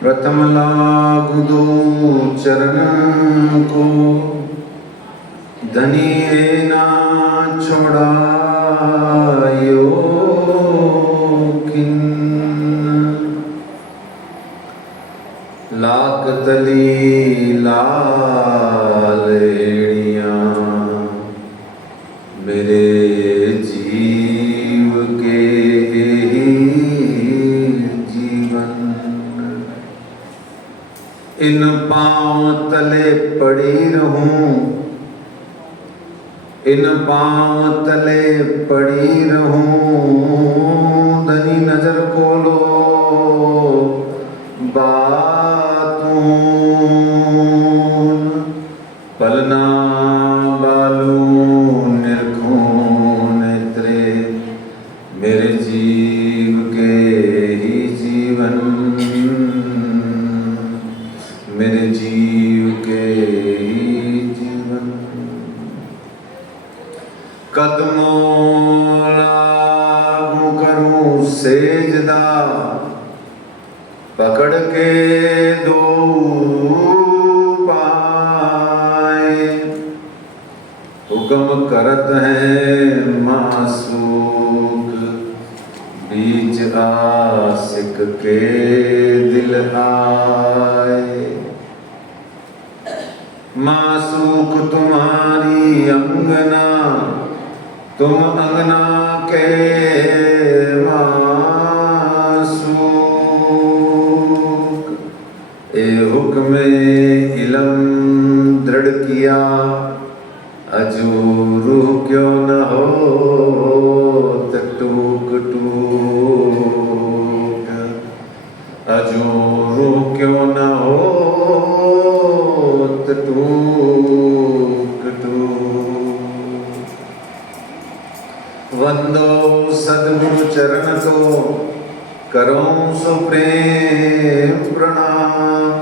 प्रथम लागू दो चरण को, धनी ना छोड़ायो किन। लाख तली लालेड़ियाँ मेरे जीव के ही जीवन। इन पाँव तले पड़ी रहूं, इन पाँव तले पड़ी रहूं। धनी नजर खोलो बातूं, पलना बालूं निरखूं नेत्रे मेरे जीव के ही जीवन, मेरे जीव के ही जीवन। कदमों लागू करूं सेजदा, पकड़ के दो पाए। हुक्म करत है मासूक, बीच आशिक के दिल आए। मासूक तुम्हारी अंगना, तुम अंगना के मासूक। ए हुक्म इलम दृढ़ किया, अजू रूह क्यों न हो टूक टूक। अजू रूह क्यों न हो टूक टूक। वंदो सद्गुरु चरण को, करो सुप्रेम प्रणाम।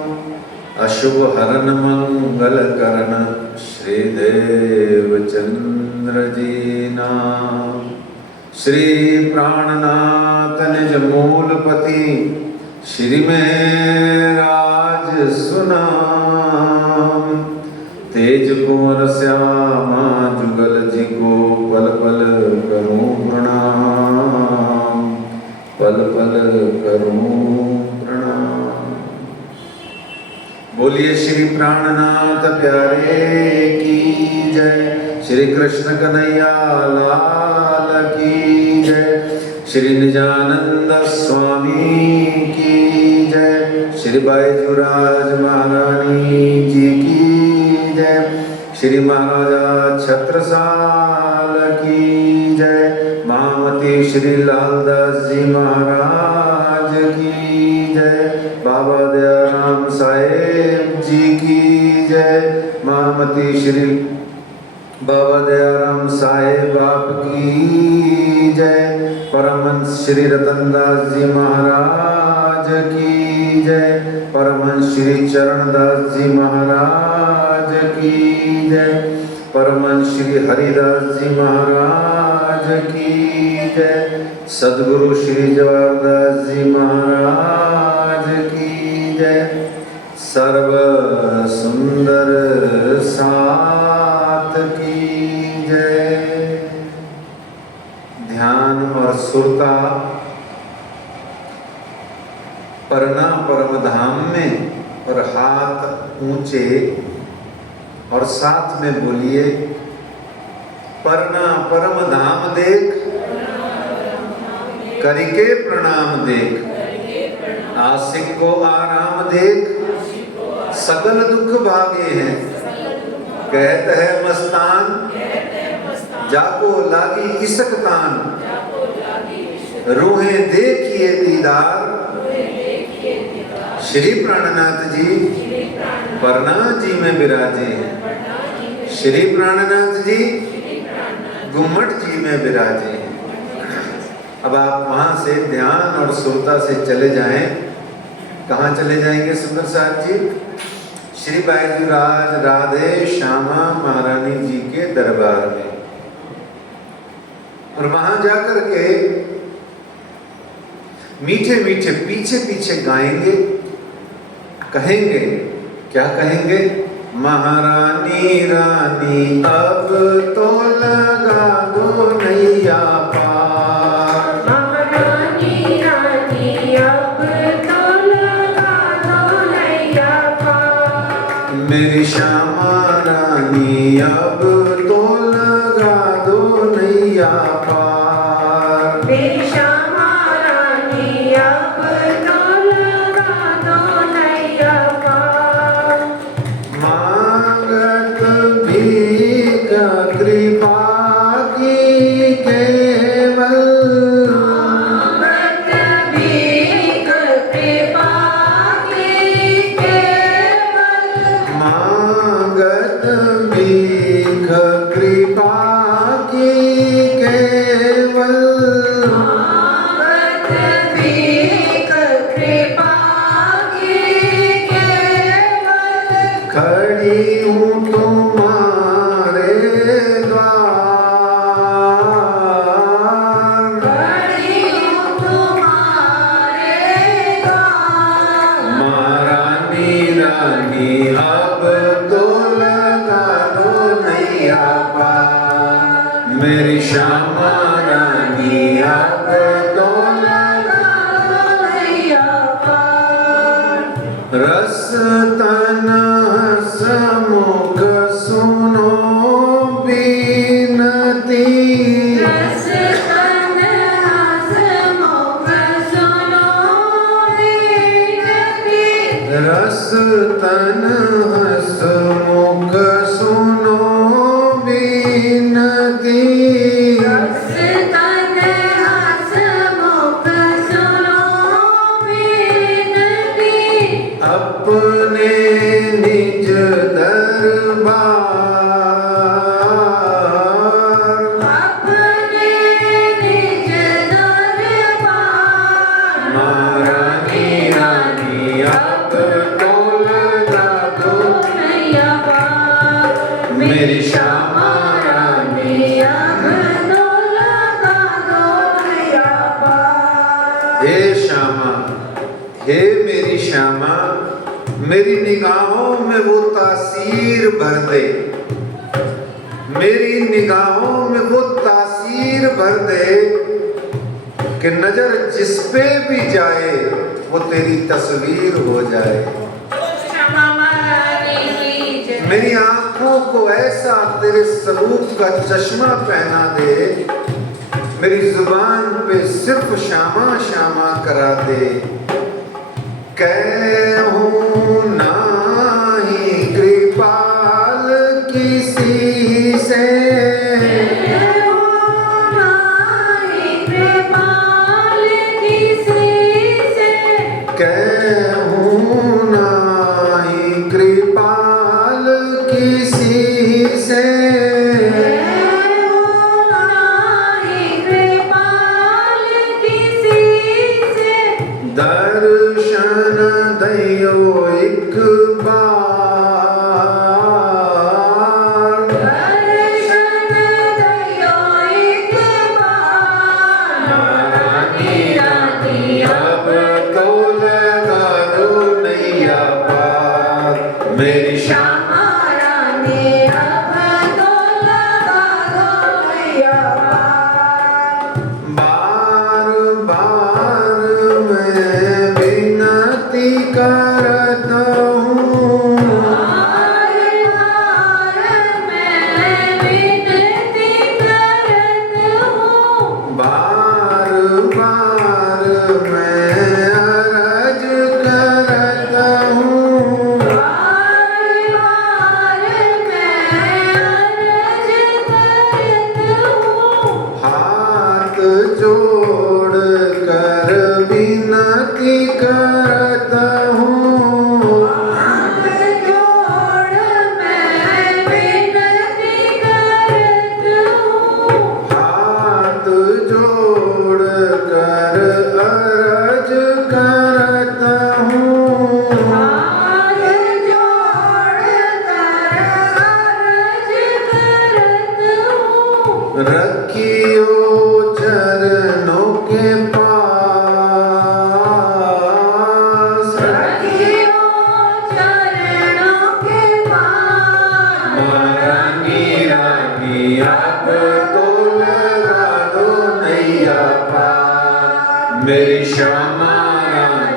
अशुभ हरन मंगल करण, श्री देवचंद्र जी नाम। श्री प्राणनाथ निज मूलपति, श्री में राज सुनाम। तेज कुंवर श्यामा जुगल जी को, पल पल करूं प्रणाम, पल पल करूं प्रणाम। बोलिए श्री प्राणनाथ प्यारे की जय। श्री कृष्ण कन्हैया लाल की जय। श्री निजानंद स्वामी की जय। श्री बैजूराज महारानी जी की जय। श्री महाराजा छत्रसाल की जय। महामती श्री लालदास जी महाराज की जय। बाबा दयाराम साहेब जी की जय। महामती श्री बाबा दयाराम साहेब आपकी जय। परमहंस श्री रतनदास जी महाराज की जय। परमहंस श्री चरणदास जी महाराज की जय। परमहंस श्री हरिदास जी महाराज की जय। सद्गुरु श्री जवाहरदास जी महाराज की जय। सर्व सुंदर साथ की जय। ध्यान और सुरता परना परम धाम में, और हाथ ऊंचे और साथ में बोलिए, परना परम धाम देख, करिके प्रणाम देख। आशिक को आराम देख, सकल दुख भागे हैं। कहत है मस्तान, जाको लागी इसक तान। रूहें देखिए दीदार, श्री प्राणनाथ जी परना जी में विराजे हैं। श्री प्राणनाथ जी गुम्मट जी में विराजे हैं। अब आप वहां से ध्यान और सुरता से चले जाएं। कहाँ चले जाएंगे सुंदर साहब जी? श्री बैजूराज राधे श्यामा महारानी जी के दरबार में। और वहां जाकर के मीठे मीठे पीछे पीछे गाएंगे, कहेंगे, क्या कहेंगे? महारानी रानी अब तो लगा दो नैया पार। महारानी रानी अब तो लगा दो नैया पार। मेरी श्यामा रानी अब तो लगा दो नैया पार। मेरी श्यामा रानी अब तो लगा दो नैया पार। मांगत भीख कृपा की केवल, मांगत भीख कृपा की केवल। मांगत भीख कृपा की केवल। मांगत भीख कृपा की केवल। खड़ी हूँ तुम्हारे द्वार। खड़ी हूँ तुम्हारे द्वार। महारानी रानी अब तो लगा दो नैया पार। मेरी श्यामा रानी अब तो लगा दो नैया पार। रस तन समुख सुनो बीनती। रस तन हसमुख सुनो विनती। रस तन हसमुख सुनो बीनती। रस तन हसमुख सुनो विनती। अपने निज दरबार। अपने निज दरबार। महारानी रानी अब तो लगा दो नैया पार। मेरी श्यामा रानी। अब तो लगा दो नैया पार। हे श्यामा, हे मेरी श्यामा, मेरी निगाहों में वो तासीर भर दे। मेरी निगाहों में वो तासीर भर दे कि नजर जिस पे भी जाए वो तेरी तस्वीर हो जाए। श्यामा रानी की जय। मेरी आंखों को ऐसा तेरे स्वरूप का चश्मा पहना दे, मेरी जुबान पे सिर्फ श्यामा श्यामा करा दे। कहूँ नाही कृपाल किसी से, नाही कृपाल किसी से। कहूँ नाही कृपाल किसी से। नाही कृपाल किसी से। दर्शन दयो एक बार। दर्शन दयो एक बार। महारानी रानी अब तो लगा दो नैया पार। मेरी श्यामा रानी अब तो लगा दो नैया पार। बार बार मैं विनती करता हूँ। बार बार मैं विनती करत हूँ। बार बार मैं अर्ज करता हूँ। बार बार मैं अर्ज करत हूँ। हाथ जोड़ कर विनती करता हूँ। हाथ जोड़ मैं विनती करत हूँ। हाथ जोड़ कर अर्ज करता हूँ। हाथ जोड़ कर अर्ज करत हूँ। रखियो चरणों के पास।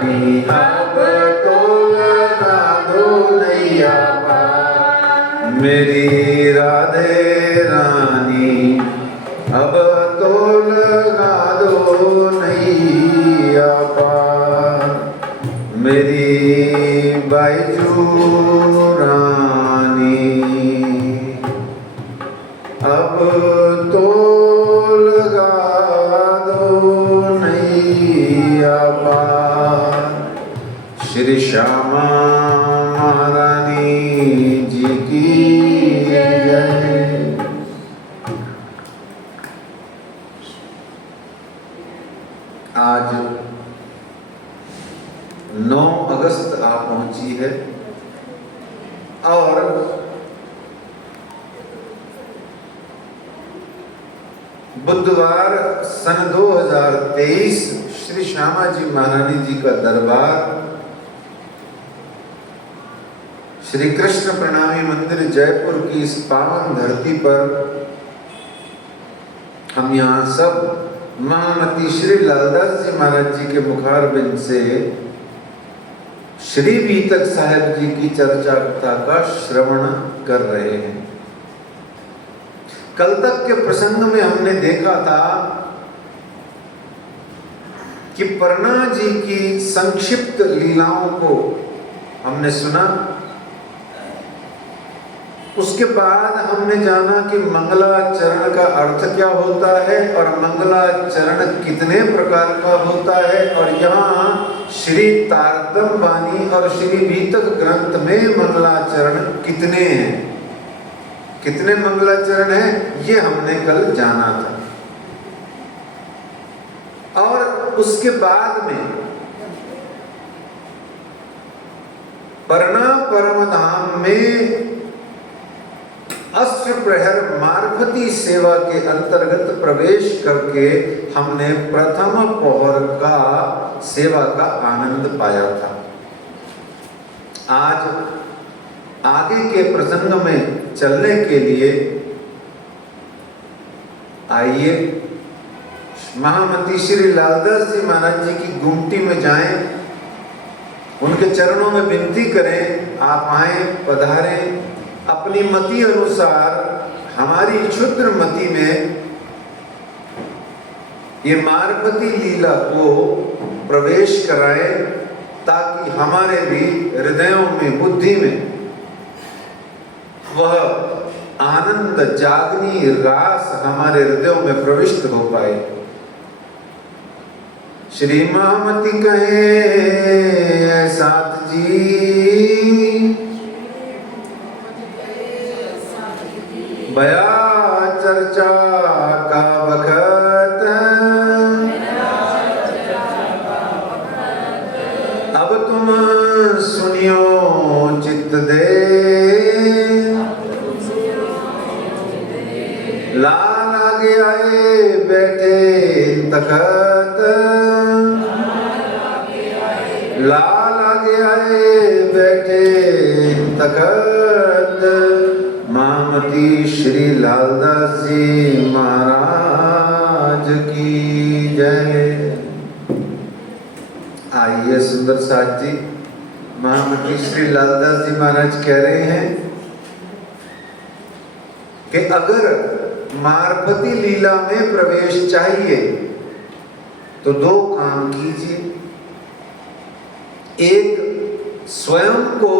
रानी अब तो लगा दो नैया पार। मेरी राधे रानी अब तो लगा दो नैया पार। मेरी बाईजू रानी अब तो लगा दो नैया पार। श्री श्यामा महारानी जी की जय। आज 9 अगस्त आ पहुंची है और बुधवार सन 2023 श्री श्यामा जी महारानी जी का दरबार श्री कृष्ण प्रणामी मंदिर जयपुर की इस पावन धरती पर हम यहाँ सब महामती श्री लालदास जी महाराज जी के मुखारबिंद से श्री बीतक साहेब जी की चर्चा कथा का श्रवण कर रहे हैं। कल तक के प्रसंग में हमने देखा था कि परना जी की संक्षिप्त लीलाओं को हमने सुना। उसके बाद हमने जाना कि मंगलाचरण का अर्थ क्या होता है और मंगलाचरण कितने प्रकार का होता है, और यहाँ श्री तारतम बानी और श्री बीतक ग्रंथ में मंगलाचरण कितने हैं, कितने मंगलाचरण हैं, ये हमने कल जाना था। और उसके बाद में परना परम धाम में अष्टप्रहर मार्फती सेवा के अंतर्गत प्रवेश करके हमने प्रथम पहर का सेवा का आनंद पाया था। आज आगे के प्रसंग में चलने के लिए आइए महामती श्री लालदास जी महाराज जी की गुमटी में जाएं, उनके चरणों में विनती करें, आप आए, पधारें। अपनी मति अनुसार हमारी क्षुद्र मति में ये मार्फती लीला को प्रवेश कराएं, ताकि हमारे भी हृदयों में, बुद्धि में वह आनंद जागनी रास हमारे हृदयों में प्रविष्ट हो पाए। श्री महामती कहे साथ जी बया चर्चा का वक्त, अब तुम सुनियो चित्त दे, लाल आगे आए बैठे तखत, लाल आगे आए बैठे तखत। महामती श्री लालदास जी महाराज की जय। आइए सुंदर साथ जी, महामती श्री लालदास जी महाराज कह रहे हैं कि अगर मार्फती लीला में प्रवेश चाहिए तो 2 काम कीजिए। एक, स्वयं को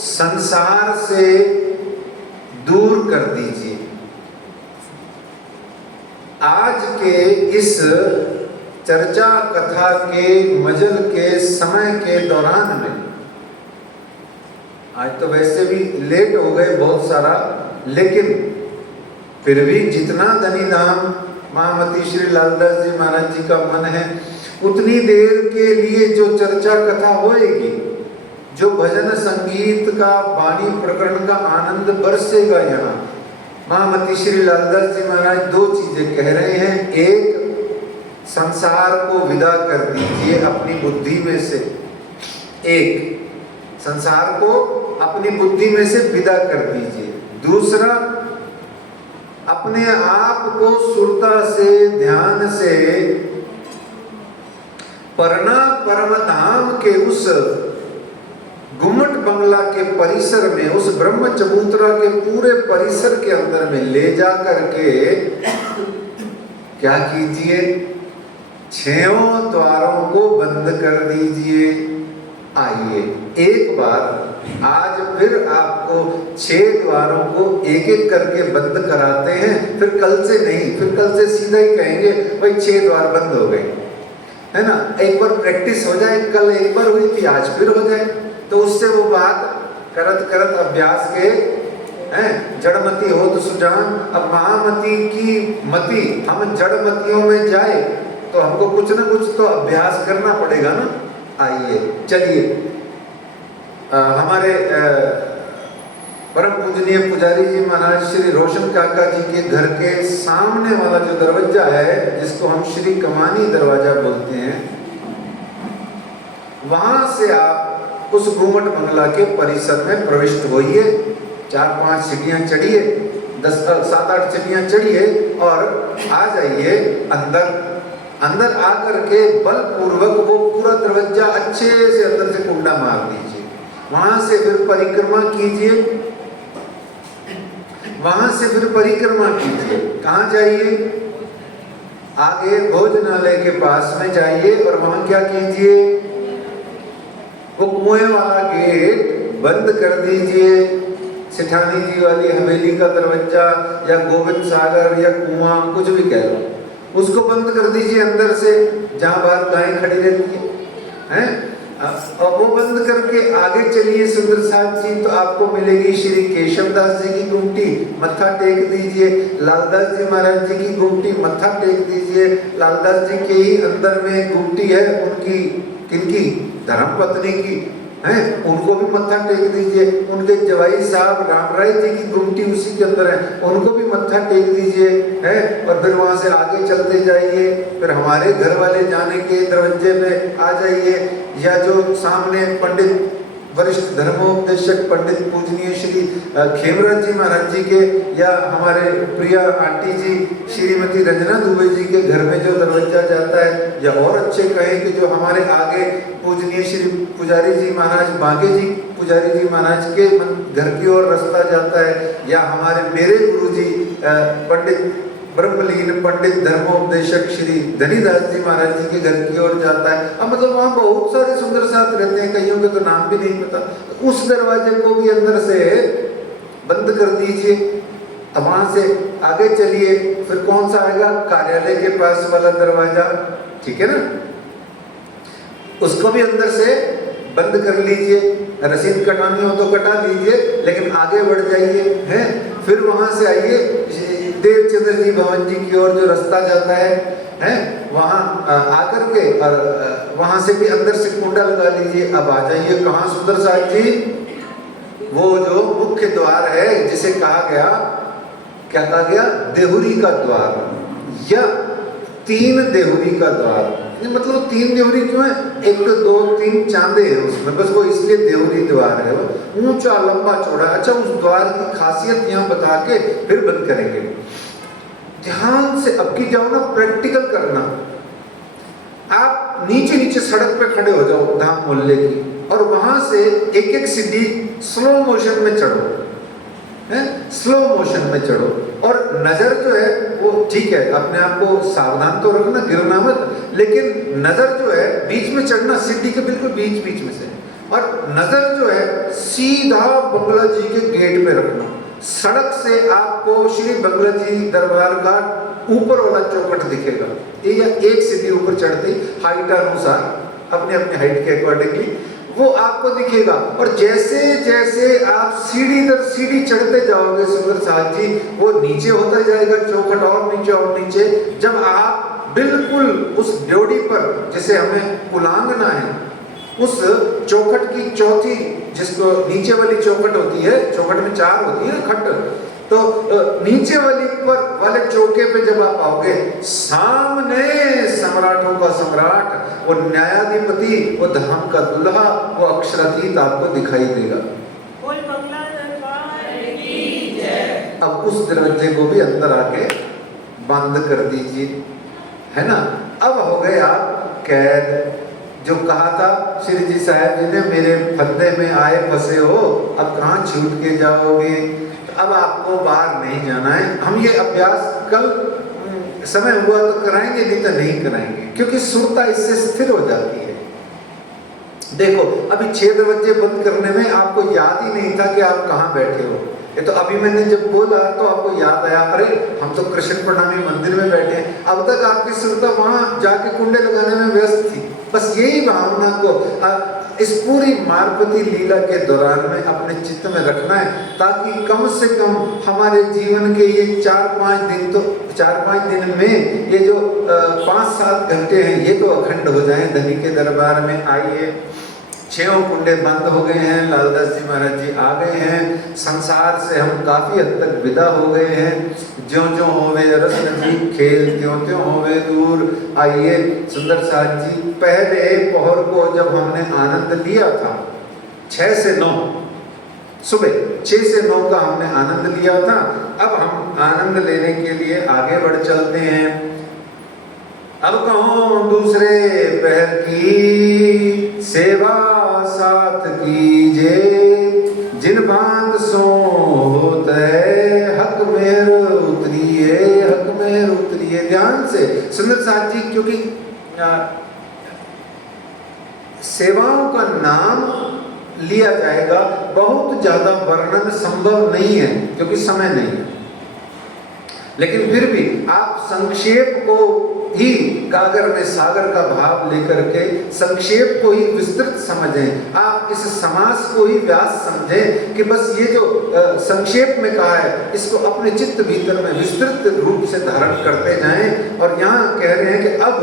संसार से दूर कर दीजिए। आज के इस चर्चा कथा के मजल के समय के दौरान में, आज तो वैसे भी लेट हो गए बहुत सारा, लेकिन फिर भी जितना धनी धाम महामती श्री लालदास जी महाराज जी का मन है, उतनी देर के लिए जो चर्चा कथा होएगी, जो भजन संगीत का, वाणी प्रकरण का आनंद बरसेगा यहाँ। महामती श्री लालदास जी महाराज 2 चीजें कह रहे हैं। एक, संसार को विदा कर दीजिए अपनी बुद्धि में से। एक, संसार को अपनी बुद्धि में से विदा कर दीजिए। दूसरा, अपने आप को सुरता से, ध्यान से परना परम धाम के उस गुम्मट बंगला के परिसर में, उस ब्रह्म चबूतरा के पूरे परिसर के अंदर में ले जा करके क्या कीजिए, 6 द्वारों को बंद कर दीजिए। आइए एक बार आज फिर आपको 6 द्वारों को एक एक करके बंद कराते हैं। फिर कल से नहीं, फिर कल से सीधा ही कहेंगे भाई 6 द्वार बंद हो गए, है ना। एक बार प्रैक्टिस हो जाए, कल एक बार हुई थी आज फिर हो जाए, तो उससे वो बात करत करत अभ्यास के हैं। जड़मती हो तो सुजान, अब महामती की मति हम जड़मतियों में जाए तो हमको कुछ ना कुछ तो अभ्यास करना पड़ेगा ना। आइए चलिए, हमारे परम पूजनीय पुजारी जी महाराज श्री रोशन काका जी के घर के सामने वाला जो दरवाजा है, जिसको हम श्री कमानी दरवाजा बोलते हैं, वहां से आप उस घूमट बंगला के परिसर में प्रविष्ट होइए। 4-5 सीढ़ियां चढ़िए, 7-8 सीढ़ियां चढ़िए और आ जाइए अंदर। अंदर आकर के बलपूर्वक वो पूरा दरवाजा अच्छे से अंदर से कुंडा मार दीजिए। वहां से फिर परिक्रमा कीजिए, वहां से फिर परिक्रमा कीजिए। कहाँ जाइए? आगे भोजनालय के पास में जाइए और वहां क्या कीजिए, वो कुएं वाला गेट बंद कर दीजिए। सेठानी जी वाली हवेली का दरवाजा या गोविंद सागर या कुआं, कुछ भी कह लो, उसको बंद कर दीजिए अंदर से, जहां बाहर गाय खड़ी रहती है। और वो बंद करके आगे चलिए सुंदर साथ जी, तो आपको मिलेगी श्री केशवदास जी की गुमटी, मत्था टेक दीजिए। लालदास जी महाराज जी की गुमटी, मत्था टेक दीजिए। लालदास जी के ही अंदर में गुमटी है उनकी, किनकी? धर्म पत्नी की हैं, उनको भी मत्था टेक दीजिए। उनके जवाई साहब रामराय जी की गुमटी उसी के अंदर है, उनको भी मत्था टेक दीजिए, है। और फिर वहां से आगे चलते जाइए, फिर हमारे घर वाले जाने के दरवाजे पे आ जाइए, या जो सामने पंडित वरिष्ठ धर्मोपदेशक पंडित पूजनीय श्री खेमराज जी महाराज जी के, या हमारे प्रिय आंटी जी श्रीमती रंजना दुबे जी के घर में जो दरवाजा जाता है, या और अच्छे कहें कि जो हमारे आगे पूजनीय श्री पुजारी जी महाराज बांके जी पुजारी जी महाराज के घर की ओर रास्ता जाता है, या हमारे मेरे गुरु जी पंडित ब्रह्मलीन पंडित धर्मोपदेशक श्री धनीदास जी महाराज जी के घर की ओर जाता है। अब मतलब वहाँ बहुत सारे सुंदर साथ रहते हैं, कईयों के तो नाम भी नहीं पता। उस दरवाजे को भी अंदर से बंद कर दीजिए। अब वहां से आगे चलिए, फिर कौन सा आएगा? कार्यालय के पास वाला दरवाजा, ठीक है ना, उसको भी अंदर से बंद कर लीजिए। रसीद कटानी हो तो कटा लीजिए, लेकिन आगे बढ़ जाइए, है। फिर वहां से आइए देवचंद्र जी भवन जी की ओर जो रास्ता जाता है, वहां आकर के और वहां से भी अंदर से कुंडा लगा लीजिए। अब आ जाइए कहाँ सुंदर साहब जी, वो जो मुख्य द्वार है, जिसे कहा गया, क्या कहा गया? देहुरी का द्वार, या 3 देहुरी का द्वार। मतलब 3 देहुरी क्यों है? 1 2 3 चांदे हैं उसमें, बस वो इसलिए देहुरी द्वार है। वो ऊंचा लंबा चौड़ा। अच्छा, उस द्वार की खासियत यहाँ बता के फिर बंद करेंगे। ध्यान से अब की जाओ ना, प्रैक्टिकल करना। आप नीचे नीचे सड़क पे खड़े हो जाओ धाम मोहल्ले की, और वहां से एक एक सीढ़ी स्लो मोशन में चढ़ो, है, स्लो मोशन में चढ़ो। और नजर जो है वो ठीक है, अपने आप को सावधान तो रखना, गिरना मत, लेकिन नजर जो है बीच में चढ़ना, सीढ़ी के बिल्कुल बीच बीच में से, और नजर जो है सीधा बंगला जी के गेट पे रखना। सड़क से आपको श्री बंगला जी दरबार का ऊपर वाला चौखट दिखेगा, या एक सीढ़ी ऊपर चढ़ती हाइट अनुसार, अपने अपने हाइट के अकॉर्डिंगली वो आपको दिखेगा। और जैसे जैसे आप सीढ़ी दर सीढ़ी चढ़ते जाओगे सुंदर साथ जी, वो नीचे होता जाएगा चौखट, और नीचे और नीचे। जब आप बिल्कुल उस ड्योढ़ी पर, जैसे हमें उलांघना है, उस चौखट की चौथी, जिसको नीचे वाली चौखट होती है, चौखट में 4 होती है ना खट, तो नीचे वाली पर वाले चौके पे जब आप आओगे, सामने सम्राटों का सम्राट, वो न्यायाधिपति, वो धाम का दुल्हा, वो अक्षरातीत आपको दिखाई देगा। अब उस दरवाजे को भी अंदर आके बंद कर दीजिए, है ना। अब हो गए आप कैद। जो कहा था श्री जी साहब जी ने, मेरे फंदे में आए फंसे हो, अब कहाँ छूट के जाओगे, तो अब आपको बाहर नहीं जाना है। हम ये अभ्यास कल समय हुआ तो कराएंगे, नहीं तो नहीं कराएंगे, क्योंकि सुरता इससे स्थिर हो जाती है। देखो अभी 6 दरवाजे बंद करने में आपको याद ही नहीं था कि आप कहाँ बैठे हो। ये तो अभी मैंने जब बोला तो आपको याद आया, अरे हम तो कृष्ण प्रणामी मंदिर में बैठे हैं। अब तक आपकी सुरता वहां जाके कुंडे लगाने में व्यस्त थी। बस यही भावना को इस पूरी मार्पती लीला के दौरान में अपने चित्त में रखना है, ताकि कम से कम हमारे जीवन के ये 4-5 दिन, तो 4-5 दिन में ये जो 5-7 घंटे हैं ये तो अखंड हो जाएं धनी के दरबार में। आइए, 6 कुंडे बंद हो गए हैं, लालदास जी महाराज जी आ गए हैं, संसार से हम काफी हद तक विदा हो गए हैं। ज्यों ज्यों होवे रसन जी खेल, त्यों त्यों होवे दूर। आइए सुंदर साथ जी, पहले पहर को जब हमने आनंद लिया था 6 से 9, सुबह 6 से 9 का हमने आनंद लिया था। अब हम आनंद लेने के लिए आगे बढ़ चलते हैं। अब कहूँ दूसरे पहर की सेवा साथ कीजे, जिन बांध सो होते हक मेर उतरिए, हक मेर उतरिए। ध्यान से सुंदर साथ जी, क्योंकि सेवाओं का नाम लिया जाएगा, बहुत ज्यादा वर्णन संभव नहीं है क्योंकि समय नहीं है, लेकिन फिर भी आप संक्षेप को ही कागर में सागर का भाव लेकर के संक्षेप को ही विस्तृत समझें। आप इस समास को ही व्यास समझें कि बस ये जो संक्षेप में कहा है इसको अपने चित्त भीतर में विस्तृत रूप से धारण करते जाएं। और यहाँ कह रहे हैं कि अब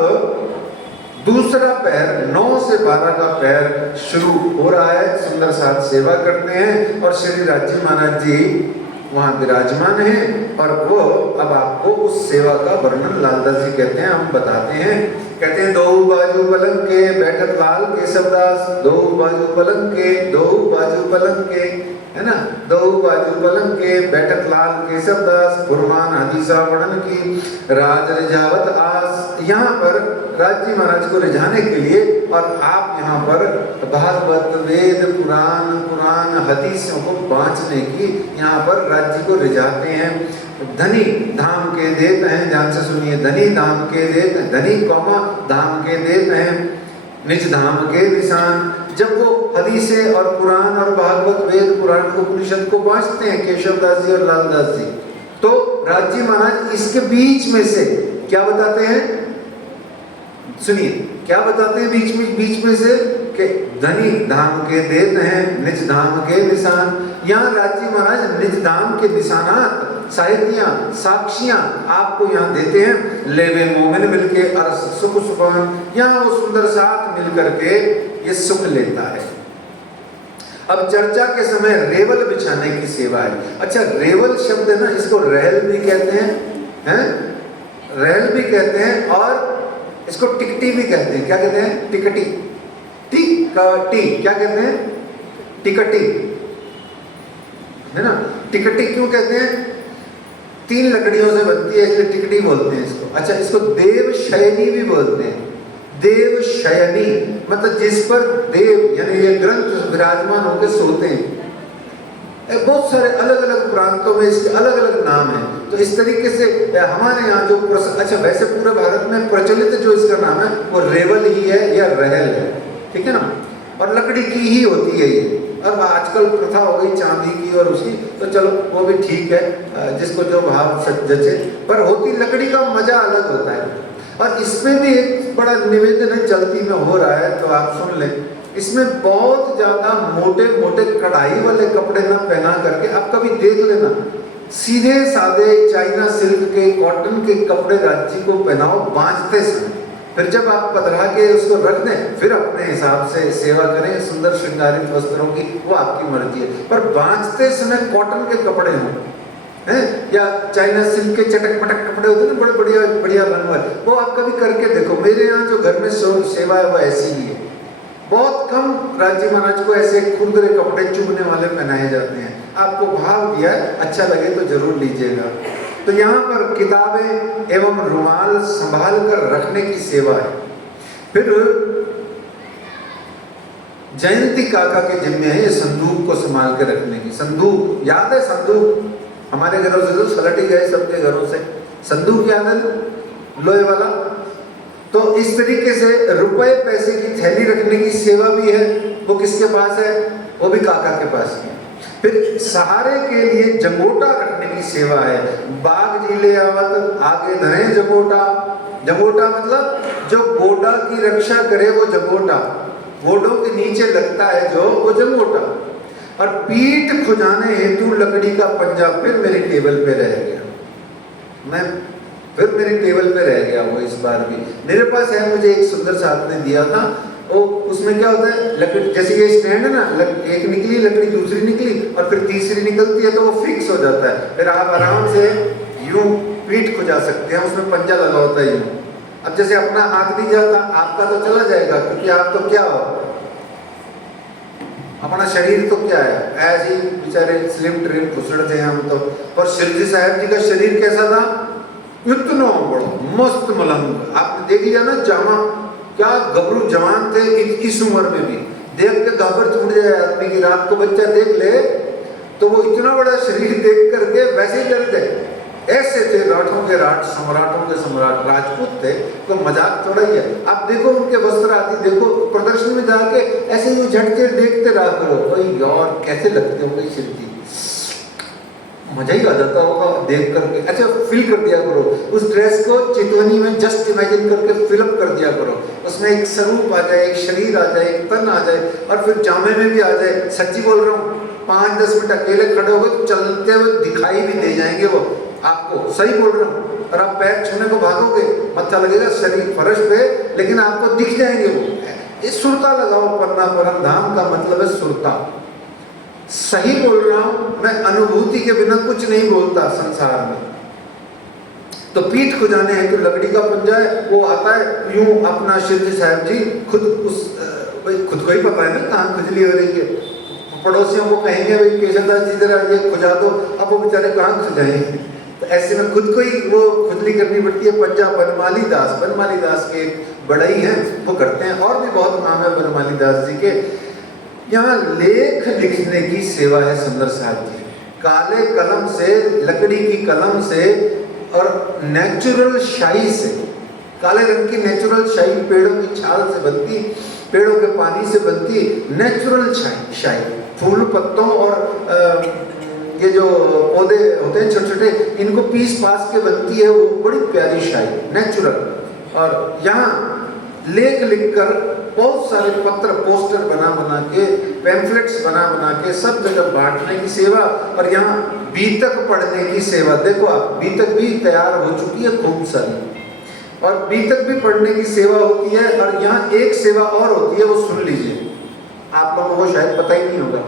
दूसरा पैर 9 से 12 का पैर शुरू हो रहा है। सुंदर साथ सेवा करते हैं और श्री राजी महाराज जी वहाँ विराजमान है, और वो अब आपको उस सेवा का वर्णन लालदास जी कहते हैं, हम बताते हैं। कहते हैं, दो बाजू पलंग के बैठक लाल केशवदास, दो बाजू पलंग के, दो बाजू पलंग के, है ना, दो बाजू पलंग के बैठक लाल केशवदास, फुरमान हदीसा वर्णन की राज रिझावत आस। यहाँ पर राज जी महाराज को रिझाने के लिए, और आप यहाँ पर भागवत वेद पुराण हदीसों को बांचने की यहाँ पर राज जी को रिझाते हैं। धनी धाम के देत हैं, ध्यान से सुनिए, धनी धाम के देत, धनी कौमा धाम के देत हैं, निज धाम के निशान। जब वो हदीसे और पुराण और भागवत वेद पुराण उपनिषद को बांचते हैं केशवदास जी और लालदास जी, तो राज जी महाराज इसके बीच में से क्या बताते हैं, सुनिए क्या बताते हैं बीच में से कि धनी धाम के देत हैं, निज धाम के निशान। यहाँ राज जी महाराज निज धाम के निशानात, साहित्यां, साक्षियां आपको यहाँ देते हैं। लेवे मोमिन मिलके अरस सुख सुपान, यहाँ वो सुंदर साथ मिल करके ये सुख लेता है। अब चर्चा के समय रेवल बिछाने की सेवा है। अच्छा, रेवल शब्द है ना, इसको रहल भी कहते हैं, रहल भी कहते हैं, और इसको टिकटी भी कहते हैं। क्या कहते हैं? टिकटी, टिकटी क्या कहते हैं? टिकटी, है ना। टिकटी क्यों कहते हैं? 3 लकड़ियों से बनती है इसलिए टिकटी बोलते हैं इसको। अच्छा, इसको देव शयनी भी बोलते हैं। देव शयनी मतलब जिस पर देव यानी ये ग्रंथ विराजमान होकर सोते हैं। बहुत सारे अलग अलग प्रांतों में इसके अलग अलग नाम हैं। तो इस तरीके से हमारे यहाँ जो अच्छा, वैसे पूरे भारत में प्रचलित जो इसका नाम है वो रेवल ही है या रहल है, ठीक है ना, और लकड़ी की ही होती है ये। अब आजकल प्रथा हो गई चांदी की और उसकी, तो चलो वो भी ठीक है, जिसको जो भाव जचे, पर होती लकड़ी का मजा अलग होता है। और इसमें भी एक बड़ा निवेदन है, चलती में हो रहा है तो आप सुन लें। इसमें बहुत ज्यादा मोटे मोटे कढ़ाई वाले कपड़े ना पहना करके, आप कभी देख लेना, सीधे सादे चाइना सिल्क के कॉटन के कपड़े राज्य को पहनाओ बांचते समय। फिर जब आप पधरा के उसको रख दें, फिर अपने हिसाब से सेवा करें सुंदर श्रृंगारित वस्त्रों की, वो आपकी मर्जी है। पर बांचते समय कॉटन के कपड़े हों हैं या चाइना सिल्क के चटक पटक कपड़े होते हैं ना, बड़े बढ़िया बढ़िया बने हुए, वो आप कभी करके देखो। मेरे यहाँ जो घर में सेवा है वो ऐसी ही है। बहुत कम राज्य महाराज को ऐसे खुरदरे कपड़े चुभने वाले पहनाए जाते हैं। आपको भाव दिया है, अच्छा लगे तो जरूर लीजिएगा। तो यहाँ पर किताबें एवं रुमाल संभाल कर रखने की सेवा है। फिर जयंती काका के जिम्मे है ये संदूक को संभाल के रखने की। संदूक याद है? संदूक हमारे घरों से तो सलट ही गए सबके घरों से। संदूक याद है? लोहे वाला। तो इस तरीके से रुपए पैसे की थैली रखने की सेवा भी है, वो किसके पास है? वो भी काका के पास है। फिर सहारे के लिए जंगोटा रखने की सेवा है। बाघ जी ले आवत आगे धरे जंगोटा। जंगोटा मतलब जो गोडा की रक्षा करे वो जंगोटा, गोडों के नीचे लगता है जो, वो जंगोटा। और पीठ खुजाने हेतु लकड़ी का पंजा फिर मेरी टेबल पे रह गया। फिर मेरी टेबल पे रह गया वो। इस बार भी मेरे पास है, मुझे एक सुंदर सा आपने दिया था। वो उसमें क्या होता है, लकड़ी जैसे ये स्टैंड है ना, एक निकली लकड़ी, दूसरी निकली और फिर तीसरी निकलती है तो वो फिक्स हो जाता है। फिर आप आराम से यूं पीठ खुजा सकते हैं, उसमें पंजा लगा होता है यूं। अब जैसे अपना हाथ नहीं जाता, आपका तो चला जाएगा, क्योंकि आप तो क्या हो, अपना शरीर तो क्या है, ऐसे ही बेचारे स्लिम ट्रिम घुसड़ थे हम तो। और शिवजी साहब जी का शरीर कैसा था? इतना बड़ा मस्त मलंग। आपने देख लिया ना जामा, क्या गबरू जवान थे इस उम्र में भी। देख के घाबर छूट जाए आदमी की। रात को बच्चा देख ले तो वो इतना बड़ा शरीर देख करके वैसे ही डर जाए। ऐसे थे राठों के राठ, सम्राटों के सम्राट, राजपूत थे। तो मजाक थोड़ा ही है। आप देखो उनके वस्त्र आदि देखो, प्रदर्शनी में जाके ऐसे ही झटके देखते रहा करो, भाई यार कैसे लगते होंगे शिवजी, मजा ही आ जाता होगा देख करके। अच्छा फिल कर दिया करो उस ड्रेस को, चितवनी में जस्ट इमेजिन करके फिलअप कर दिया करो। उसमें एक स्वरूप आ जाए, एक शरीर आ जाए, एक तन आ जाए, और फिर जामे में भी आ जाए। सच्ची बोल रहा हूँ, 5-10 मिनट अकेले खड़े हो गए, चलते हुए दिखाई भी दे जाएंगे वो आपको। सही बोल रहा हूँ। और आप पैर छूने को भागोगे, मत्था लगेगा शरीर फर्श पे, लेकिन आपको दिख जाएंगे वो। ये सुरता लगाओ, पन्ना परम धाम का मतलब है सुरता। सही बोल रहा हूं मैं, अनुभूति के बिना कुछ नहीं बोलता संसार में। तो पीठ खुजाने है तो लकड़ी का पंजा है, वो आता है यूं। अपना शिवजी साहब जी खुद को ही पता है ना कहाँ खुजली हो रही है। पड़ोसियों को कहेंगे भाई केशवदास जी जरा ये खुजा दो, अब वो बेचारे कहाँ खुजाएंगे। तो ऐसे में खुद को ही वो खुजली करनी पड़ती है। पंजा बनमाली दास के बड़े ही हैं, वो करते हैं। और भी बहुत काम है बनमाली दास जी के। यहाँ लेख लिखने की सेवा है सुंदर साहब जी। काले कलम से, लकड़ी की कलम से और नेचुरल शाई से, काले रंग की नेचुरल शाई पेड़ों की छाल से बनती, पेड़ों के पानी से बनती नेचुरल शाई, फूल पत्तों और ये जो पौधे होते हैं छोटे छोटे, इनको पीस पास के बनती है वो बड़ी प्यारी शाई नेचुरल। और यहाँ लेख लिखकर बहुत सारे पत्र पोस्टर बना के, पैम्फलेट्स बना के सब जगह बांटने की सेवा। और यहाँ बीतक पढ़ने की सेवा। देखो आप, बीतक भी तैयार हो चुकी है खूब सारी, और बीतक भी पढ़ने की सेवा होती है। और यहाँ एक सेवा और होती है, वो सुन लीजिए, आप लोगों को शायद पता ही नहीं होगा।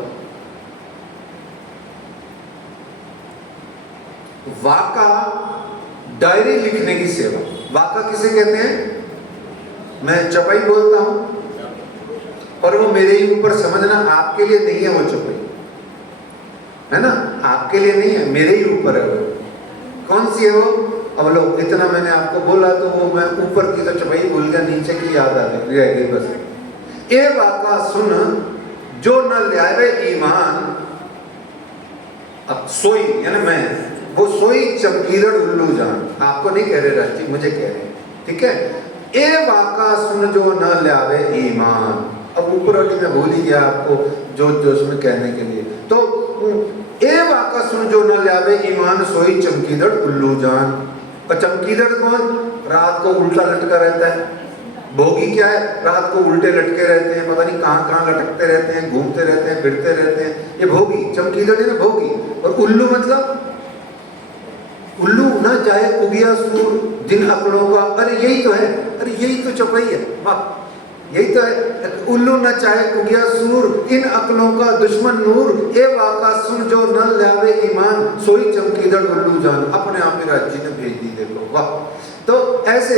वाका डायरी लिखने की सेवा। वाका किसे कहते हैं? मैं चपाई बोलता हूं, पर वो मेरे ही ऊपर समझना, आपके लिए नहीं है वो चपाई, है ना, आपके लिए नहीं है, मेरे ही ऊपर है वो। कौन सी है वो? अब लो, इतना मैंने आपको बोला तो वो मैं ऊपर की तो चपाई भूल गया, नीचे की याद आ गई बस। ए वाका सुन जो न ल्यावे ईमान, अब सोई यानी मैं, वो सोई चमकीदड़ उल्लू जान। आपको नहीं कह रहे राज जी, मुझे कह रहे हैं, ठीक है। ए वाका सुन जो न ल्यावे ईमान। अब ऊपर वाली मैं भूल ही गया आपको जोश में कहने के लिए। तो ए वाका सुन जो न ल्यावे ईमान, सोई चमकीदड़ उल्लू जान। और चमकीदड़ कौन? रात को उल्टा लटका रहता है। भोगी क्या है? रात को उल्टे लटके रहते हैं, पता नहीं कहाँ कहाँ लटकते रहते हैं, घूमते रहते हैं, फिरते रहते हैं, ये भोगी। चमकीदड़ है ना भोगी। और उल्लू मतलब, उल्लू ना चाहे उगिया सूर दिन अकड़ों का। अरे यही तो है, अरे यही तो चपाई है, वाह, यही तो है। उल्लू न चाहे उगिया सूर, इन अकलों का दुश्मन नूर। ए वाका सुन जो न ल्यावे ईमान, सोई चमकीदड़ उल्लू जान। अपने आप में राज जी ने भेज दी, देखो वाह। तो ऐसे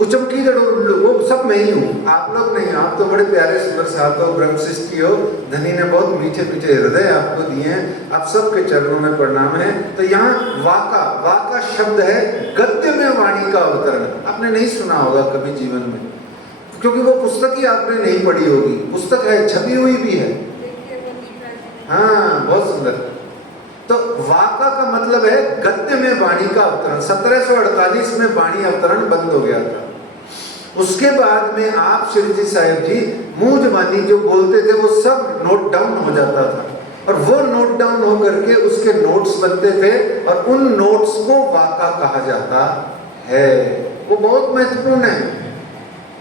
चमकीदड़ उल्लू वो सब मैं ही हूँ, आप लोग नहीं। आप तो बड़े प्यारे सुंदर साहब हो, ब्रह्मशिष्टि हो, धनी ने बहुत मीठे मीठे हृदय आपको दिए हैं, आप सबके चरणों में प्रणाम है। तो यहाँ वाका, वाका शब्द है गद्य में वाणी का अवतरण। आपने नहीं सुना होगा कभी जीवन में, क्योंकि वो पुस्तक ही आपने नहीं पढ़ी होगी, पुस्तक है, छपी हुई भी है। हाँ, बहुत सुंदर। तो वाका का मतलब है गद्य में वाणी का अवतरण। 1748 में वाणी अवतरण बंद हो गया था। उसके बाद में आप श्री जी साहिब जी मुंह जबानी जो बोलते थे वो सब नोट डाउन हो जाता था, और वो नोट डाउन होकर के उसके नोट्स बनते थे, और उन नोट्स को वाका कहा जाता है। वो बहुत महत्वपूर्ण है,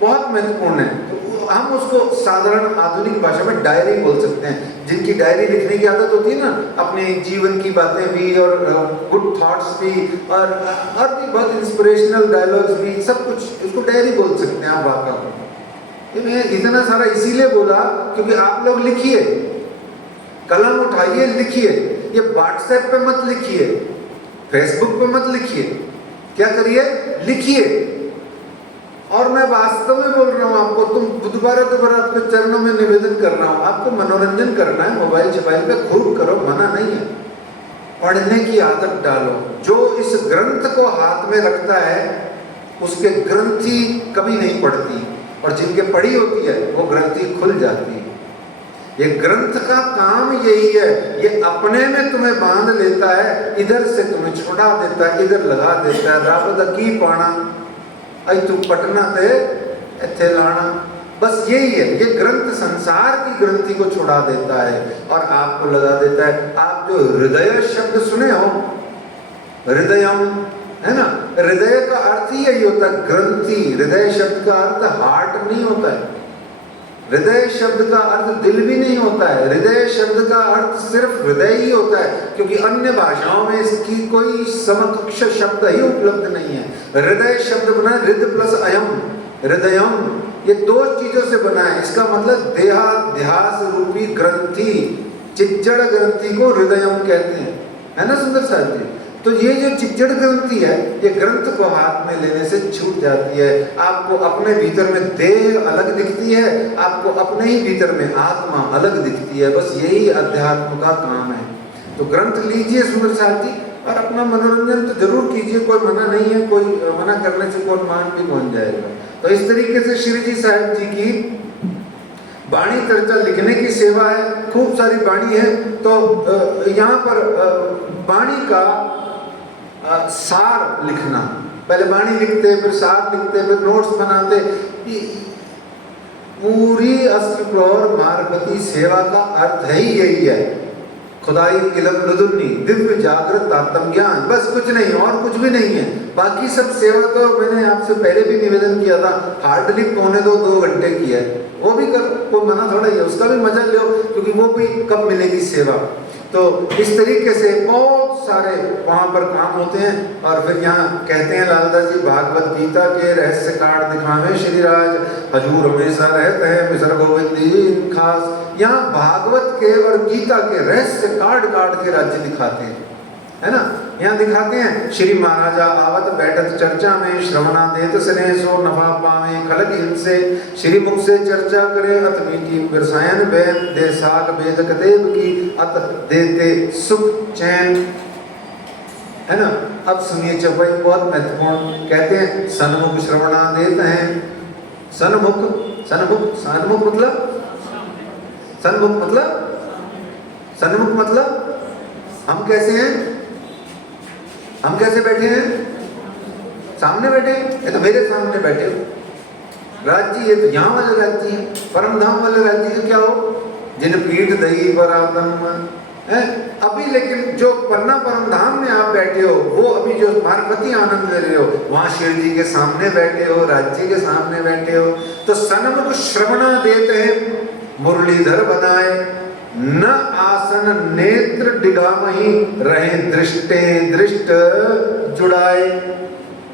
बहुत महत्वपूर्ण है। तो हम उसको साधारण आधुनिक भाषा में डायरी बोल सकते हैं। जिनकी डायरी लिखने की आदत होती है ना, अपने जीवन की बातें भी और गुड थॉट्स भी और भी बहुत इंस्पिरेशनल डायलॉग्स भी, सब कुछ, इसको डायरी बोल सकते हैं आप वाका को। ये मैं इतना सारा इसीलिए बोला क्योंकि आप लोग लिखिए, कलम उठाइए, लिखिए। ये व्हाट्सएप पे मत लिखिए, फेसबुक पे मत लिखिए, क्या करिए, लिखिए। और मैं वास्तव में बोल रहा हूँ आपको, तुम दोबारा आपके चरणों में निवेदन कर रहा हूँ, आपको मनोरंजन करना है, मोबाइल छबाइल पे खूब करो, मना नहीं है। पढ़ने की आदत डालो। जो इस ग्रंथ को हाथ में रखता है उसके ग्रंथि कभी नहीं पढ़ती, और जिनके पढ़ी होती है वो ग्रंथि खुल जाती है। ये ग्रंथ का काम यही है, ये अपने में तुम्हें बांध लेता है, इधर से तुम्हें छुड़ा देता है, इधर लगा देता है। रब की पाना आई तू पटना ते इत्थे लाना, बस यही है। ये ग्रंथ संसार की ग्रंथि को छुड़ा देता है और आपको लगा देता है। आप जो हृदय शब्द सुने हो, हृदयम है ना, हृदय का अर्थ ही यही होता है, ग्रंथि। हृदय शब्द का अर्थ हार्ट नहीं होता है, हृदय शब्द का अर्थ दिल भी नहीं होता है, हृदय शब्द का अर्थ सिर्फ हृदय ही होता है, क्योंकि अन्य भाषाओं में इसकी कोई समकक्ष शब्द ही उपलब्ध नहीं है। हृदय शब्द बना है हृद प्लस अयम, हृदयम, ये दो चीजों से बना है। इसका मतलब देहाध्यास रूपी ग्रंथि, चिज्जड़ ग्रंथि को हृदयम कहते हैं, है ना सुंदर साहब जी। तो ये जो चिज्जड़ ग्रंथि है, ये ग्रंथ को हाथ में लेने से छूट जाती है। आपको अपने भीतर में देह अलग दिखती है, आपको अपने ही भीतर में आत्मा अलग दिखती है। बस यही अध्यात्म का काम है। तो ग्रंथ लीजिए सुंदर साहब जी, और अपना मनोरंजन तो जरूर कीजिए, कोई मना नहीं है, कोई मना करने से कोई मान भी पहुंच जाएगा। तो इस तरीके से श्री जी साहिब जी की वाणी चर्चा लिखने की सेवा है, खूब सारी वाणी है। तो यहाँ पर वाणी का सार लिखना, पहले वाणी लिखते, फिर सार लिखते, फिर नोट्स बनाते। पूरी अष्टप्रहर मार्गवती सेवा का अर्थ है ही यही है, खुदाई इलम लुदुन्नी, दिव्य जागृत आत्म ज्ञान, बस कुछ नहीं, और कुछ भी नहीं है। बाकी सब सेवा तो मैंने आपसे पहले भी निवेदन किया था, हार्डली 2 घंटे की है, वो भी कर, कोई मना थोड़ा ही है, उसका भी मजा लो, क्योंकि वो भी कब मिलेगी सेवा। तो इस तरीके से बहुत सारे वहाँ पर काम होते हैं। और फिर यहाँ कहते हैं लालदास जी, भागवत गीता के रहस्य काट दिखावे श्री राज, हजूर हमेशा रहते हैं मिसर गोविंद खास। यहाँ भागवत के और गीता के रहस्य काट काट के राज्य दिखाते हैं, है ना। यहाँ दिखाते हैं श्री महाराजा आवत बैठत चर्चा में, श्रवणा देत सने सो नफा पावे खलक हिंसे, श्री मुख से चर्चा करे अत मीठी बिरसायन बैन, दे साग वेदक देव की अत देते सुख चैन, है ना। अब सुनिए चौपाई बहुत महत्वपूर्ण, कहते हैं सन्मुख श्रवणा देत हैं। सन्मुख, सन्मुख, सन्मुख मतलब, सन्मुख मतलब, सन्मुख मतलब हम कैसे हैं, हम कैसे बैठे हैं, सामने बैठे, ये तो मेरे सामने बैठे हो। राज्य ये तो यहाँ वाले राज्य है, परम धाम वाले राज्य का क्या हो, जिन पीठ दही पर है अभी। लेकिन जो पन्ना परम धाम में आप बैठे हो, वो अभी जो मार्गवती आनंद ले रहे हो, वहां शिव जी के सामने बैठे हो, राज्य के सामने बैठे हो। तो सन्मुख श्रवणा देते हैं, मुरलीधर बनाए, न आसन नेत्र डिगामहि, रहे दृष्टे दृष्ट जुड़ाए।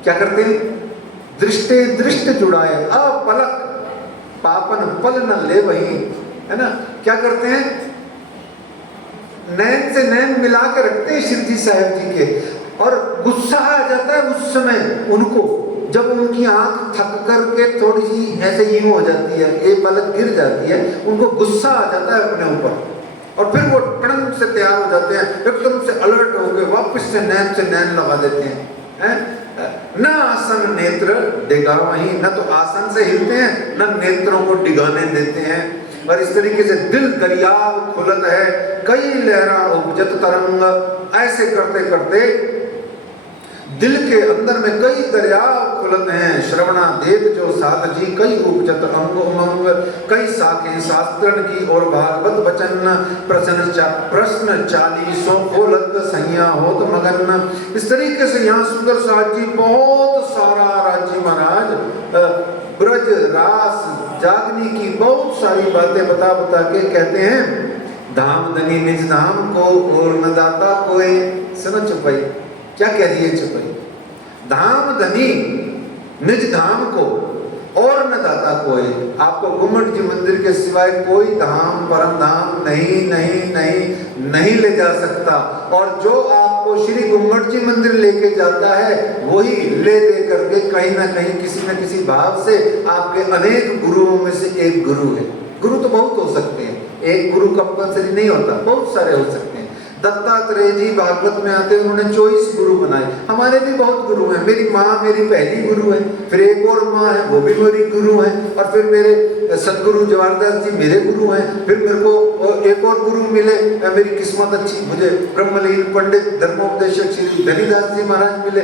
क्या करते हैं, दृष्टे दृष्ट जुड़ाए, अपलक पापन पल न ले वही, है ना। क्या करते हैं, नैन से नैन मिला के रखते हैं शिव जी साहिब जी के, और गुस्सा आ जाता है उस समय उनको, जब उनकी आंख थक करके थोड़ी सी ऐसे यूं हो जाती है, एक पलक गिर जाती है, उनको गुस्सा आ जाता है अपने ऊपर, और फिर वो टड़ंग से तैयार हो जाते हैं, एकदम से अलर्ट होकर वापस से नैन लगा देते हैं। न आसन नेत्र डिगावहीं, न तो आसन से हिलते हैं न नेत्रों को डिगाने देते हैं। और इस तरीके से दिल दरियाव खुलत है, कई लहरा उपजत तरंग। ऐसे करते करते दिल के अंदर में कई दरियाव खुलत हैं। श्रवणा देत जो साध जी, कई उपजत अंग उमंग। कई साखे शास्त्रन की और भागवत वचन, प्रश्न 40 खोलत सैया होत मगन। इस तरीके से यहाँ सुंदर साथ जी बहुत सारा राज्य महाराज ब्रज रास जागनी की बहुत सारी बातें बता बता के कहते हैं, धाम धनी निज धाम को और न दाता कोई। सुनो चुपाई, क्या कह दिए चुपाई? धाम धनी निज धाम को और न दाता कोई। आपको गुम्मट जी मंदिर के सिवाय कोई धाम परम धाम नहीं नहीं नहीं नहीं ले जा सकता। और जो आपको श्री गुम्मट जी मंदिर लेके जाता है वही ले दे करके कहीं ना कहीं किसी न किसी भाव से आपके अनेक गुरुओं में से एक गुरु है। गुरु तो बहुत हो सकते हैं, एक गुरु कंपल्सरी नहीं होता, बहुत सारे हो सकते हैं। दत्तात्रेय जी भागवत में आते हैं, उन्होंने 24 गुरु बनाए। हमारे भी बहुत गुरु हैं। मेरी माँ मेरी पहली गुरु है, फिर एक और माँ है वो भी मेरी गुरु है, और फिर मेरे सदगुरु जवाहरदास जी मेरे गुरु हैं। फिर मेरे को एक और गुरु मिले, मेरी किस्मत अच्छी, मुझे ब्रह्मलीन पंडित धर्मोपदेशक श्री धनीदास जी महाराज मिले,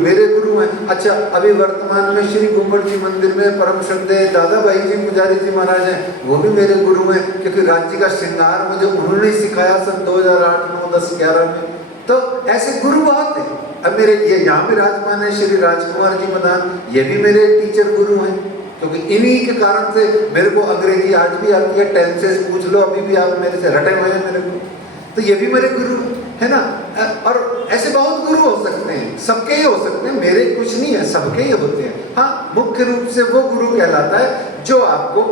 मेरे गुरु हैं। अच्छा, अभी वर्तमान में श्री गुम्मट जी मंदिर में परम श्रद्धेय दादा भाई जी पुजारी जी महाराज हैं, वो भी मेरे गुरु हैं, क्योंकि राज्य का श्रृंगार मुझे उन्होंने सिखाया सन 2008, 9, 10, 11 में। तो ऐसे गुरु बहुत हैं। अब मेरे ये यहाँ भी विराजमान है श्री राजकुमार जी मदान, ये भी मेरे टीचर गुरु हैं, क्योंकि इन्हीं के कारण से मेरे को अंग्रेजी आज भी आती है। टेंसेस पूछ लो, अभी भी आप मेरे से रटे हुए हैं मेरे को, तो ये भी मेरे गुरु है ना। और ऐसे बहुत गुरु हो सकते हैं, सबके ही हो सकते हैं, मेरे कुछ नहीं है, सबके ही होते हैं। हाँ, मुख्य रूप से वो गुरु कहलाता है जो आपको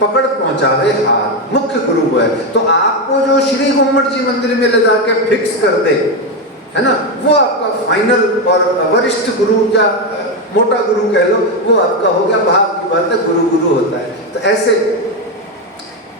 पकड़ पहुंचावे हाथ, मुख्य गुरु वो है। तो आपको जो श्री गुम्मट जी मंदिर में ले जाके फिक्स कर दे, है ना, वो आपका फाइनल और वरिष्ठ गुरु या मोटा गुरु कह लो, वो आपका हो गया। भाव की बात है, गुरु गुरु होता है। तो ऐसे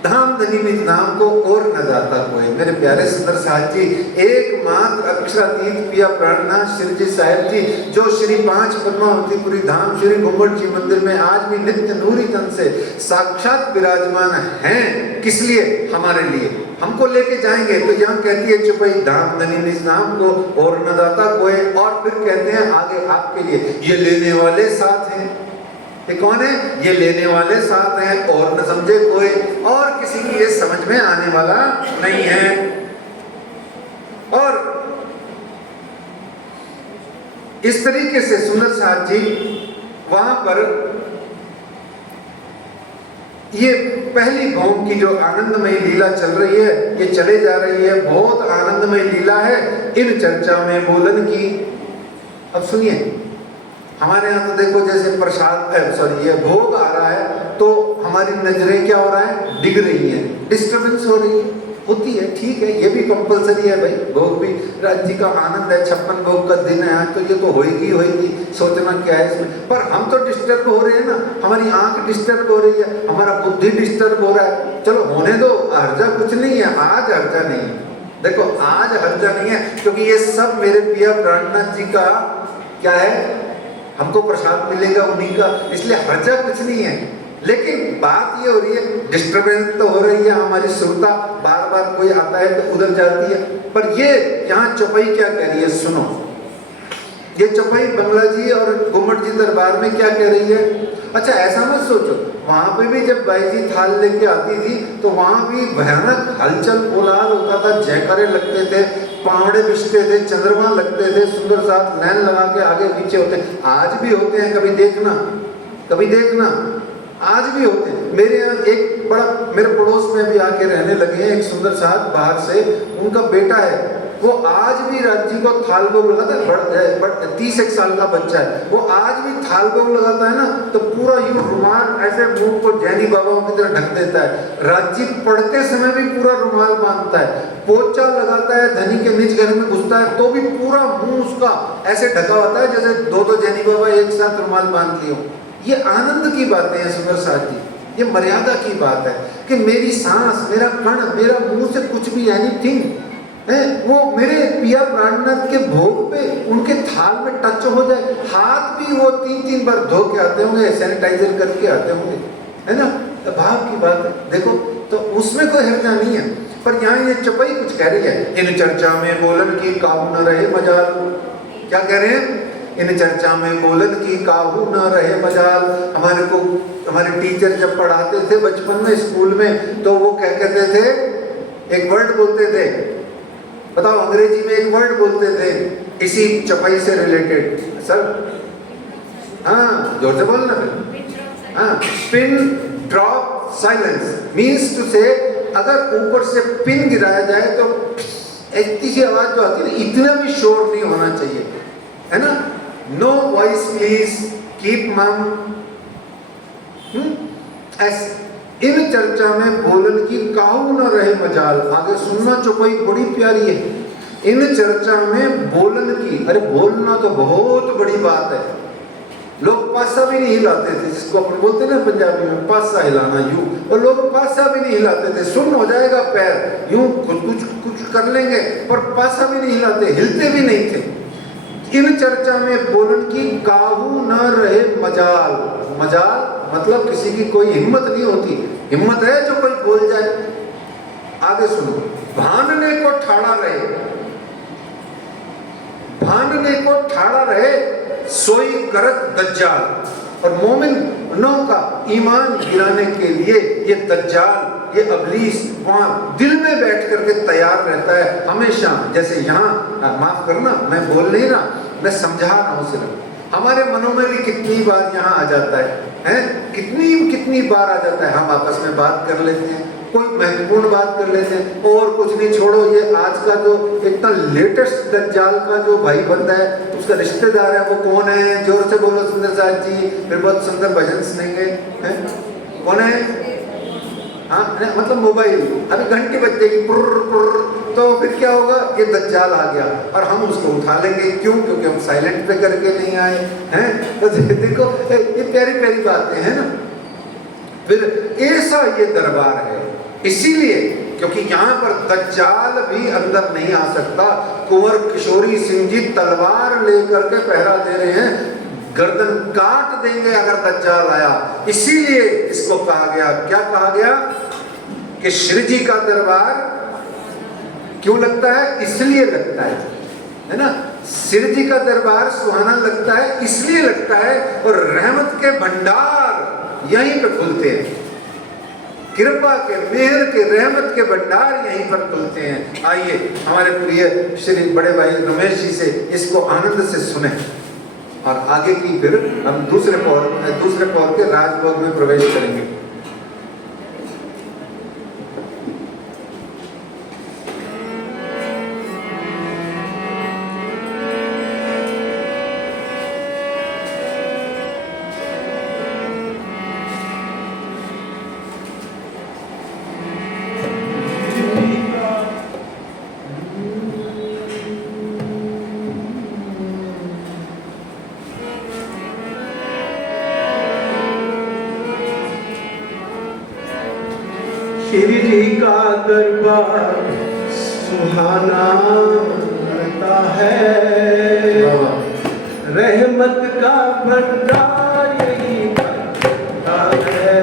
धाम धनी निज धाम को और न जाता कोई। मेरे प्यारे सुंदर साथ जी, एकमात्र अक्षरातीत पिया प्राणनाथ श्री जी साहिब जी, जो श्री 5 पद्मावतीपुरी धाम श्री गुम्मट जी मंदिर में आज भी नित्य नूरी तन से साक्षात विराजमान हैं। किस लिए? हमारे लिए। हमको लेके जाएंगे। तो यहाँ कहती है चुपई, धाम धनी निज धाम को और न दाता कोई। और फिर कहते हैं आगे आपके लिए, ये लेने वाले साथ हैं। ये कौन है? ये लेने वाले साथ हैं, और न समझे कोई, और किसी की ये समझ में आने वाला नहीं है। और इस तरीके से सुंदर साथ जी वहां पर ये पहली भौम की जो आनंदमय लीला चल रही है, ये चले जा रही है, बहुत आनंदमय लीला है। इन चर्चा में बोलन की। अब सुनिए, हमारे यहाँ तो देखो जैसे प्रसाद ये भोग आ रहा है तो हमारी नजरें क्या हो रहा है, डिग रही हैं, डिस्टर्बेंस हो रही है, होती है, ठीक है, ये भी कंपलसरी है भाई। भोग भी राज्य का आनंद है, 56 भोग का दिन है आज, तो ये तो होएगी होएगी, सोचना क्या है इसमें। पर हम तो डिस्टर्ब हो रहे हैं ना, हमारी आंख डिस्टर्ब हो रही है, हमारा बुद्धि डिस्टर्ब हो रहा है। चलो होने दो, हर्जा कुछ नहीं है, आज हर्जा नहीं है। देखो आज हर्जा नहीं है, क्योंकि ये सब मेरे पिया प्राणनाथ जी का क्या है, हमको प्रसाद मिलेगा उन्हीं का, इसलिए हर्जा कुछ नहीं है। लेकिन बात ये हो रही है, डिस्टर्बेंस तो हो रही है, हमारी श्रोता बार बार कोई आता है तो उधर जाती है। पर ये यहाँ चौपाई क्या कह रही है, सुनो। ये चौपाई बंगला जी और गुम्मट जी दरबार में क्या कह रही है। अच्छा, ऐसा मत सोचो, वहां पे भी जब बाई जी थाल लेके आती थी तो वहां भी भयानक हलचल कोलाहल होता था, जयकारे लगते थे, पावड़े बिछते थे, चंद्रमा लगते थे, सुंदर साथ नैन लगा के आगे पीछे होते। आज भी होते हैं, कभी देखना, कभी देखना, आज भी होते हैं। मेरे यहाँ एक बड़ा, मेरे पड़ोस में भी आके रहने लगे हैं एक सुंदर साथ बाहर से, उनका बेटा है, वो आज भी राज्य को थाल भोग लगाता है, 30 साल का बच्चा है, वो आज भी थाल भोग लगाता है ना, तो पूरा यूं रुमाल ऐसे मुंह को जैनी बाबाओं की तरह ढक देता है। राज्य पढ़ते समय भी पूरा रुमाल बांधता है, पोचा लगाता है, धनी के निज घर में घुसता है तो भी पूरा मुंह उसका ऐसे ढका होता है जैसे 2 जैनी बाबा एक साथ रुमाल बांध लिए। ये आनंद की बातें हैं सुंदर साथ जी, ये मर्यादा की बात है कि मेरी सांस, मेरा कण, मेरा मुंह से कुछ भी एनीथिंग वो मेरे पिया प्राणनाथ के भोग पे उनके थाल में टच हो जाए, हाथ भी वो 3-3 बार धो के आते होंगे, सैनिटाइजर करके आते होंगे, है ना, तो भाव की बात है। देखो तो उसमें कोई हर्जा नहीं है। पर यहाँ ये चौपाई कुछ कह रही है, इन चर्चा में बोलन की काहू न रहे मजाल। क्या कह रहे हैं? इन चर्चा में बोलन की काहू न रहे मजाल। हमारे को हमारे टीचर जब पढ़ाते थे बचपन में स्कूल में, तो वो क्या कहते थे, एक वर्ड बोलते थे, बताओ अंग्रेजी में एक वर्ड बोलते थे इसी चौपाई से रिलेटेड। सर हाँ जोर से बोलना फिर। हाँ, pin drop silence means to say, अगर ऊपर से पिन गिराया जाए तो इतनी सी आवाज जो आती है, इतना भी शोर नहीं होना चाहिए, है ना। नो वॉइस प्लीज, कीप मम। इन चर्चा में बोलन की काहू न रहे मजाल। आगे सुनना चौपाई बड़ी प्यारी है। इन चर्चा में बोलन की, अरे बोलना तो बहुत बड़ी बात है। लोग पासा भी नहीं हिलाते थे, जिसको अपन बोलते ना पंजाबी में पासा हिलाना, यूं, और लोग पासा भी नहीं हिलाते थे। सुन हो जाएगा पैर, यूं कुछ कर लेंगे, पर पासा भी नहीं हिलाते, हिलते भी नहीं थे। इन चर्चा में बोलन की काहू न रहे मजाल। मजाल मतलब किसी की कोई हिम्मत नहीं होती। हिम्मत है जो कोई बोल जाए। आगे सुनो, भानने को ठाड़ा रहे, भानने को ठाड़ा रहे सोई करत दज्जाल। और मोमिनों का ईमान गिराने के लिए ये दज्जाल, ये अबलीस वहां दिल में बैठ करके तैयार रहता है हमेशा। जैसे यहाँ, माफ करना मैं बोल नहीं रहा, मैं समझा रहा हूँ सिर्फ। हमारे मनों में भी कितनी बार यहाँ आ जाता है, कितनी बार आ जाता है। हम आपस में बात कर लेते हैं, कोई महत्वपूर्ण बात कर लेते हैं, और कुछ नहीं, छोड़ो ये आज का जो इतना लेटेस्ट दज्जाल का जो भाई बंदा है, उसका रिश्तेदार है, वो कौन है? जोर से बोलो सुंदर साहब जी, फिर बहुत सुंदर भजन सुनेंगे। कौन है? हाँ, मतलब मोबाइल, अभी घंटी बज जाएगी पुर्र पुर्र, तो फिर क्या होगा? ये दज्जाल आ गया और हम उसको उठा लेंगे। क्यों? क्योंकि हम साइलेंट पे करके नहीं आए हैं। तो देखो ये प्यारी प्यारी बातें हैं ना। फिर ऐसा ये दरबार है, इसीलिए क्योंकि यहाँ पर दज्जाल भी अंदर नहीं आ सकता। कुंवर किशोरी सिंह जी तलवार लेकर के पहरा दे रहे हैं, गर्दन काट देंगे अगर दज्जाल आया। इसीलिए इसको कहा गया, क्या कहा गया कि श्री जी का दरबार क्यों लगता है? इसलिए लगता है ना। श्री जी का दरबार सुहाना लगता है, इसलिए लगता है। और रहमत के भंडार यहीं पे खुलते हैं, कृपा के, मेहर के, रहमत के भंडार यहीं पर खुलते हैं। आइए हमारे प्रिय श्री बड़े भाई रमेश जी से इसको आनंद से सुने, और आगे की फिर हम दूसरे पौर के राजभोग में प्रवेश करेंगे। श्री जी का दरबार सुहाना लगता है, रहमत का भंडार यही बनता है।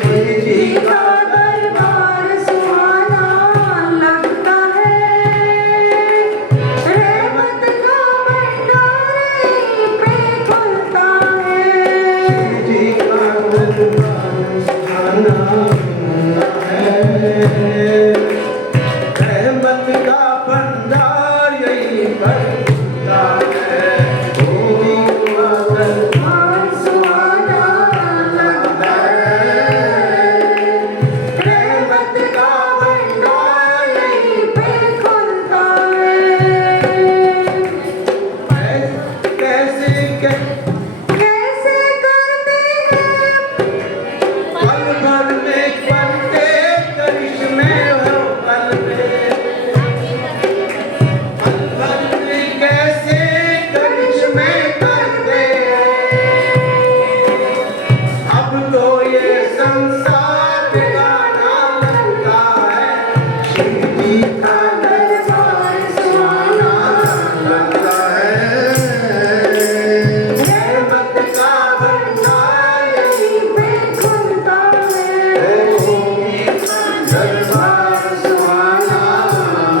श्री जी का दरबार सुहाना लगता है, रहमत का भंडार यहीं पे खुलता है। श्री जी का दरबार सुहाना रहमत का भंडार यही बनता है। सुहाना लगता है, रहमत का भंडार यहीं पे खुलता है। कैसे करते हैं पल भर में दरबार सुहाना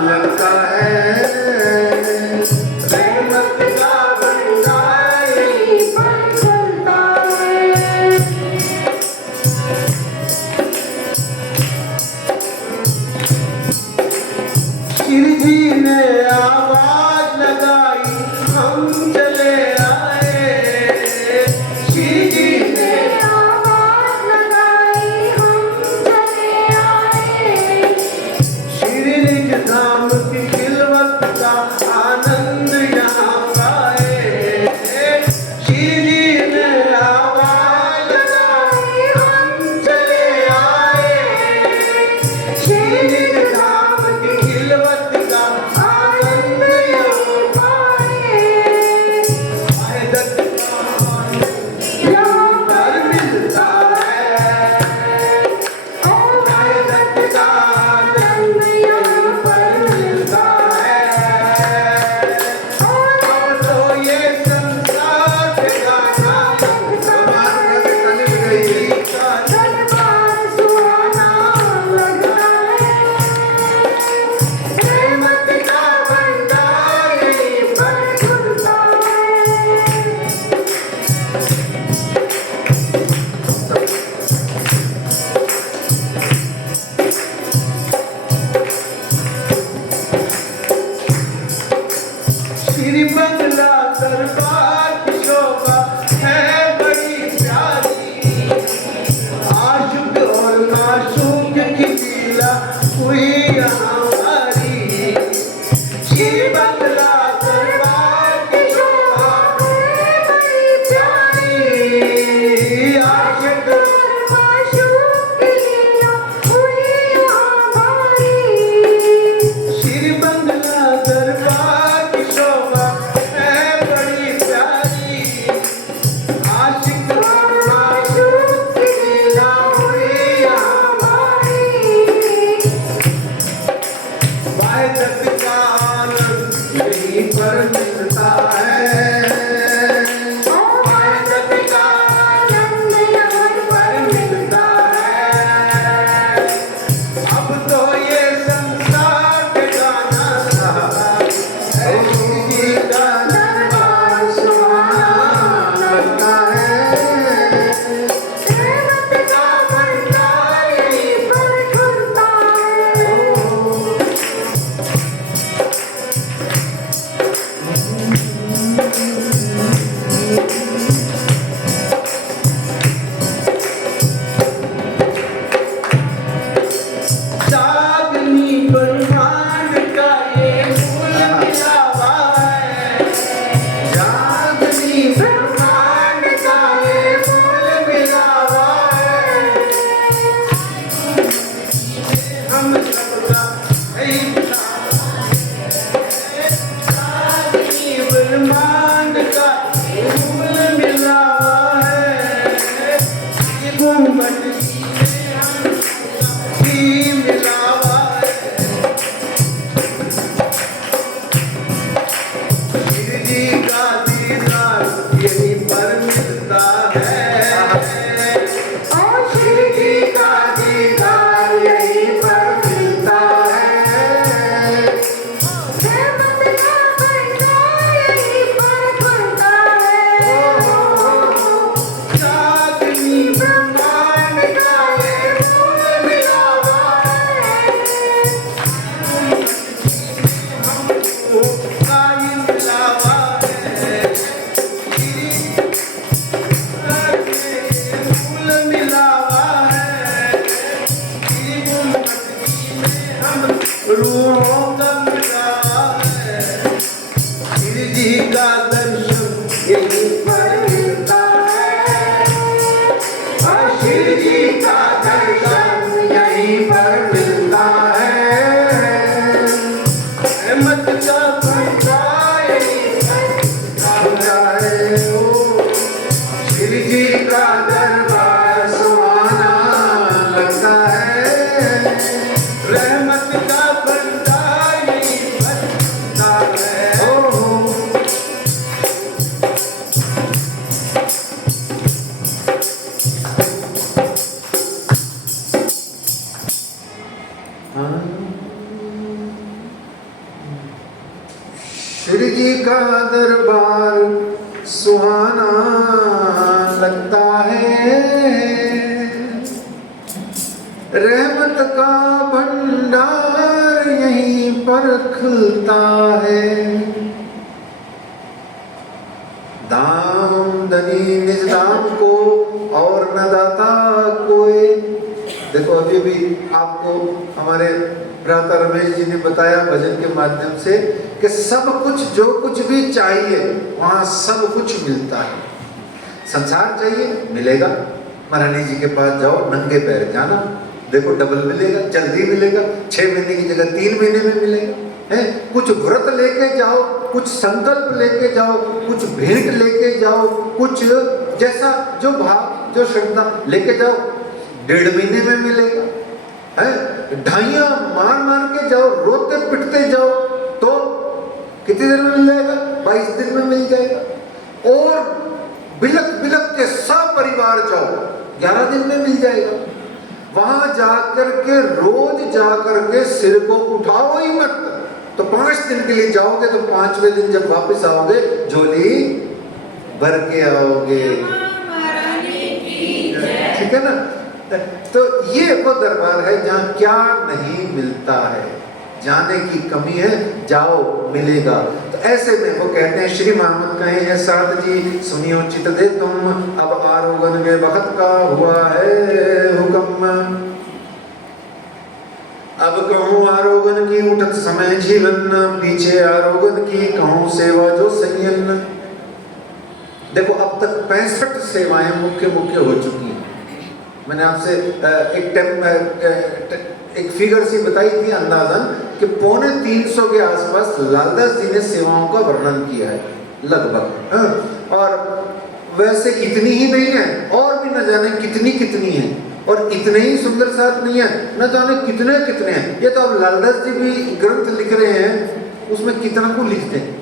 लगता है रहमत का भंडार यहीं पर चलता है। श्री जी ने आवाज लगाई हम चले आए। श्री जी ने आवाज लगाई हम चले आए। जी का दरबार सुहाना लगता है, रहमत का भंडार यहीं पर खिलता है। दाम दनी निज दाम को और न दाता कोई। देखो अभी भी आपको हमारे भ्राता रमेश जी ने बताया भजन के माध्यम से कि सब कुछ जो कुछ भी चाहिए वहां सब कुछ मिलता है। संसार चाहिए मिलेगा, महारानी जी के पास जाओ नंगे पैर जाना, देखो डबल मिलेगा, जल्दी मिलेगा, 6 महीने की जगह 3 महीने में मिलेगा है। कुछ व्रत लेके जाओ, कुछ संकल्प लेके जाओ, कुछ भेंट लेके जाओ, कुछ जैसा जो भाव जो श्रद्धा लेके जाओ, 1.5 महीने में मिलेगा है। ढाइयां मार मार के जाओ, रोते पिटते जाओ तो कितनी देर में मिल जाएगा? 22 दिन में मिल जाएगा। और बिलक बिलक के सब परिवार जाओ, 11 दिन में मिल जाएगा। वहां जाकर के रोज जाकर के सिर को उठाओ ही मत, तो 5 दिन के लिए जाओगे तो 5वें दिन जब वापस आओगे झोली भर के आओगे। ठीक है ना? तो ये वो दरबार है जहां क्या नहीं मिलता है, जाने की कमी है, जाओ मिलेगा। तो ऐसे में वो कहते हैं श्री महामत कहे हैं साध जी सुनियो चित दे तुम, अब आरोगन के वक्त का हुआ है हुक्म। अब कहूँ आरोगन की उठत समय जीवन, पीछे आरोगन की कहूँ सेवा जो संयन। देखो अब तक 65 सेवाएं मुख्य मुख्य हो चुकी हैं। मैंने आपसे एक फिगर सी बताई थी अंदाजन कि 350 के आसपास लालदास जी ने सेवाओं का वर्णन किया है लगभग। और वैसे इतनी ही नहीं है, और भी न जाने कितनी कितनी है, और इतने ही सुंदर साथ नहीं है, न जाने कितने कितने हैं। ये तो अब लालदास जी भी ग्रंथ लिख रहे हैं, उसमें कितना को लिखते हैं,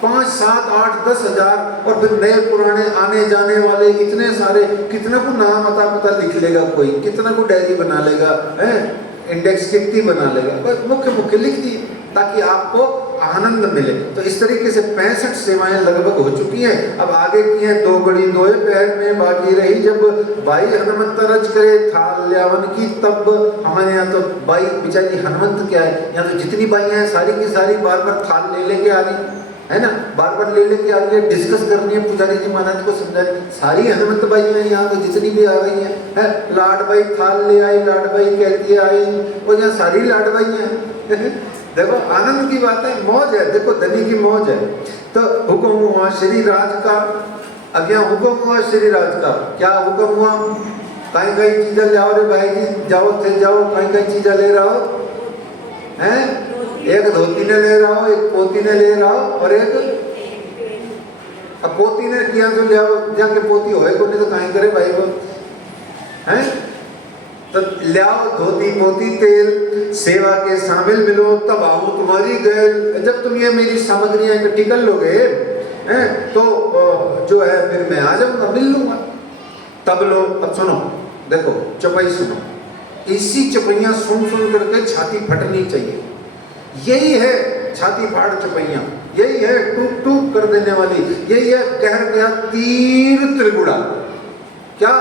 5, 7, 8, 10 हजार, और फिर नए पुराने आने जाने वाले इतने सारे, कितना को नाम अता पता लिख लेगा कोई, कितना को डायरी बना लेगा है, इंडेक्स कितनी बना लेगा, बस मुख्य मुख्य लिख दिए ताकि आपको आनंद मिले। तो इस तरीके से 65 सेवाएं लगभग हो चुकी हैं। अब आगे की हैं 2 बड़ी 2 पैर में बाकी रही, जब बाई हनुमंत रच करे थाल ल्यावन की तब। हमारे यहाँ तो बाई बेचारी हनुमंत क्या है, यहाँ तो जितनी बाइयां हैं सारी की सारी बार बार थाल ले लेके आ रही है ना, बार बार ले लेके आ रही है, डिस्कस करनी है, पुजारी जी महाराज को समझा रही, सारी हनुमंत बाई हैं यहाँ तो जितनी भी आ रही है। लाड बाई थाल ले आई, लाड बाई कहती आई, और यहाँ सारी लाड बाई हैं। देखो आनंद की बात है, मौज है, देखो धनी की मौज है। तो हुक्म हुआ श्री राज का। अब यहाँ हुक्म हुआ श्री राज का, क्या हुक्म हुआ? कहीं कहीं चीजें ले आओ रे भाई जी, जाओ थे जाओ, कहीं कहीं चीजें ले रहा हो हैं, एक धोती ने ले रहा हो, एक पोती ने ले रहा हो, और एक अब पोती ने किया तो ले आओ, जाके पोती होए को नहीं तो कहीं करे भाई वो हैं। तो ले आओ धोती पोती तेल, सेवा के शामिल मिलो तब आऊं तुम्हारी गैल। जब तुम ये मेरी सामग्रियां इकट्ठी कर लोगे हैं तो जो है फिर मैं आ जाऊंगा, मिल लूंगा। तब लो, अब सुनो, देखो चौपाई सुनो, इसी चौपाइयां सुन सुन करके छाती फटनी चाहिए। यही है छाती फाड़ चौपाइयां, यही है टूक टूक कर देने वाली, यही है कह गया तीर त्रिगुड़ा। क्या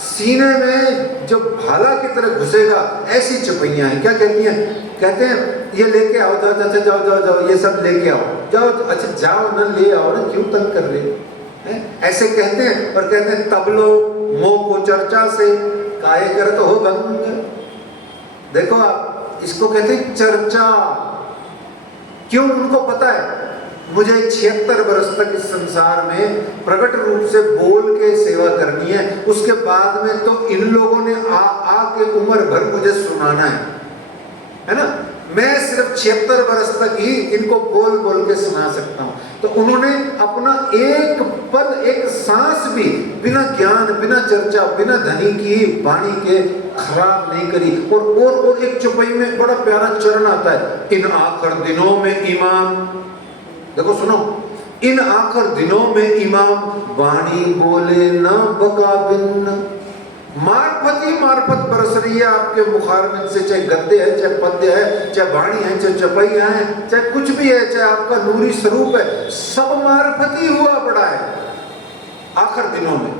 सीने में जो भाला की तरह घुसेगा ऐसी चौपाइयां हैं। क्या कहती हैं? कहते हैं ये लेके आओ, जाओ अच्छा जाओ जाओ जाओ, ये सब लेके आओ, जाओ अच्छा जाओ ना, ले आओ ना, क्यों तंग कर रहे हैं? ऐसे कहते हैं। और कहते हैं तब लो मोह को चर्चा से काय कर तो हो भंग। देखो आप इसको कहते हैं चर्चा। क्यों? उनको पता है मुझे 76 वर्ष तक इस संसार में प्रकट रूप से बोल के सेवा करनी है, उसके बाद में तो इन लोगों ने आ के उम्र भर मुझे सुनाना है ना। मैं सिर्फ 76 वर्ष तक ही इनको बोल बोल के सुना सकता हूँ। तो उन्होंने अपना एक पल, एक सांस भी बिना ज्ञान, बिना चर्चा, बिना धनी की वाणी के खराब नहीं करी। और एक चौपाई में बड़ा प्यारा चरण आता है, इन आखिर दिनों में इमाम, देखो सुनो, इन आखिर दिनों में इमाम वाणी बोले न बका बिन। मार्फत ही मार्फत बरस रही है आपके मुखारबिन से, चाहे गद्य है, चाहे पद्य है, चाहे वाणी है, चाहे चपैया है, चाहे कुछ भी है, चाहे आपका नूरी स्वरूप है, सब मार्फत ही हुआ पड़ा है आखिर दिनों में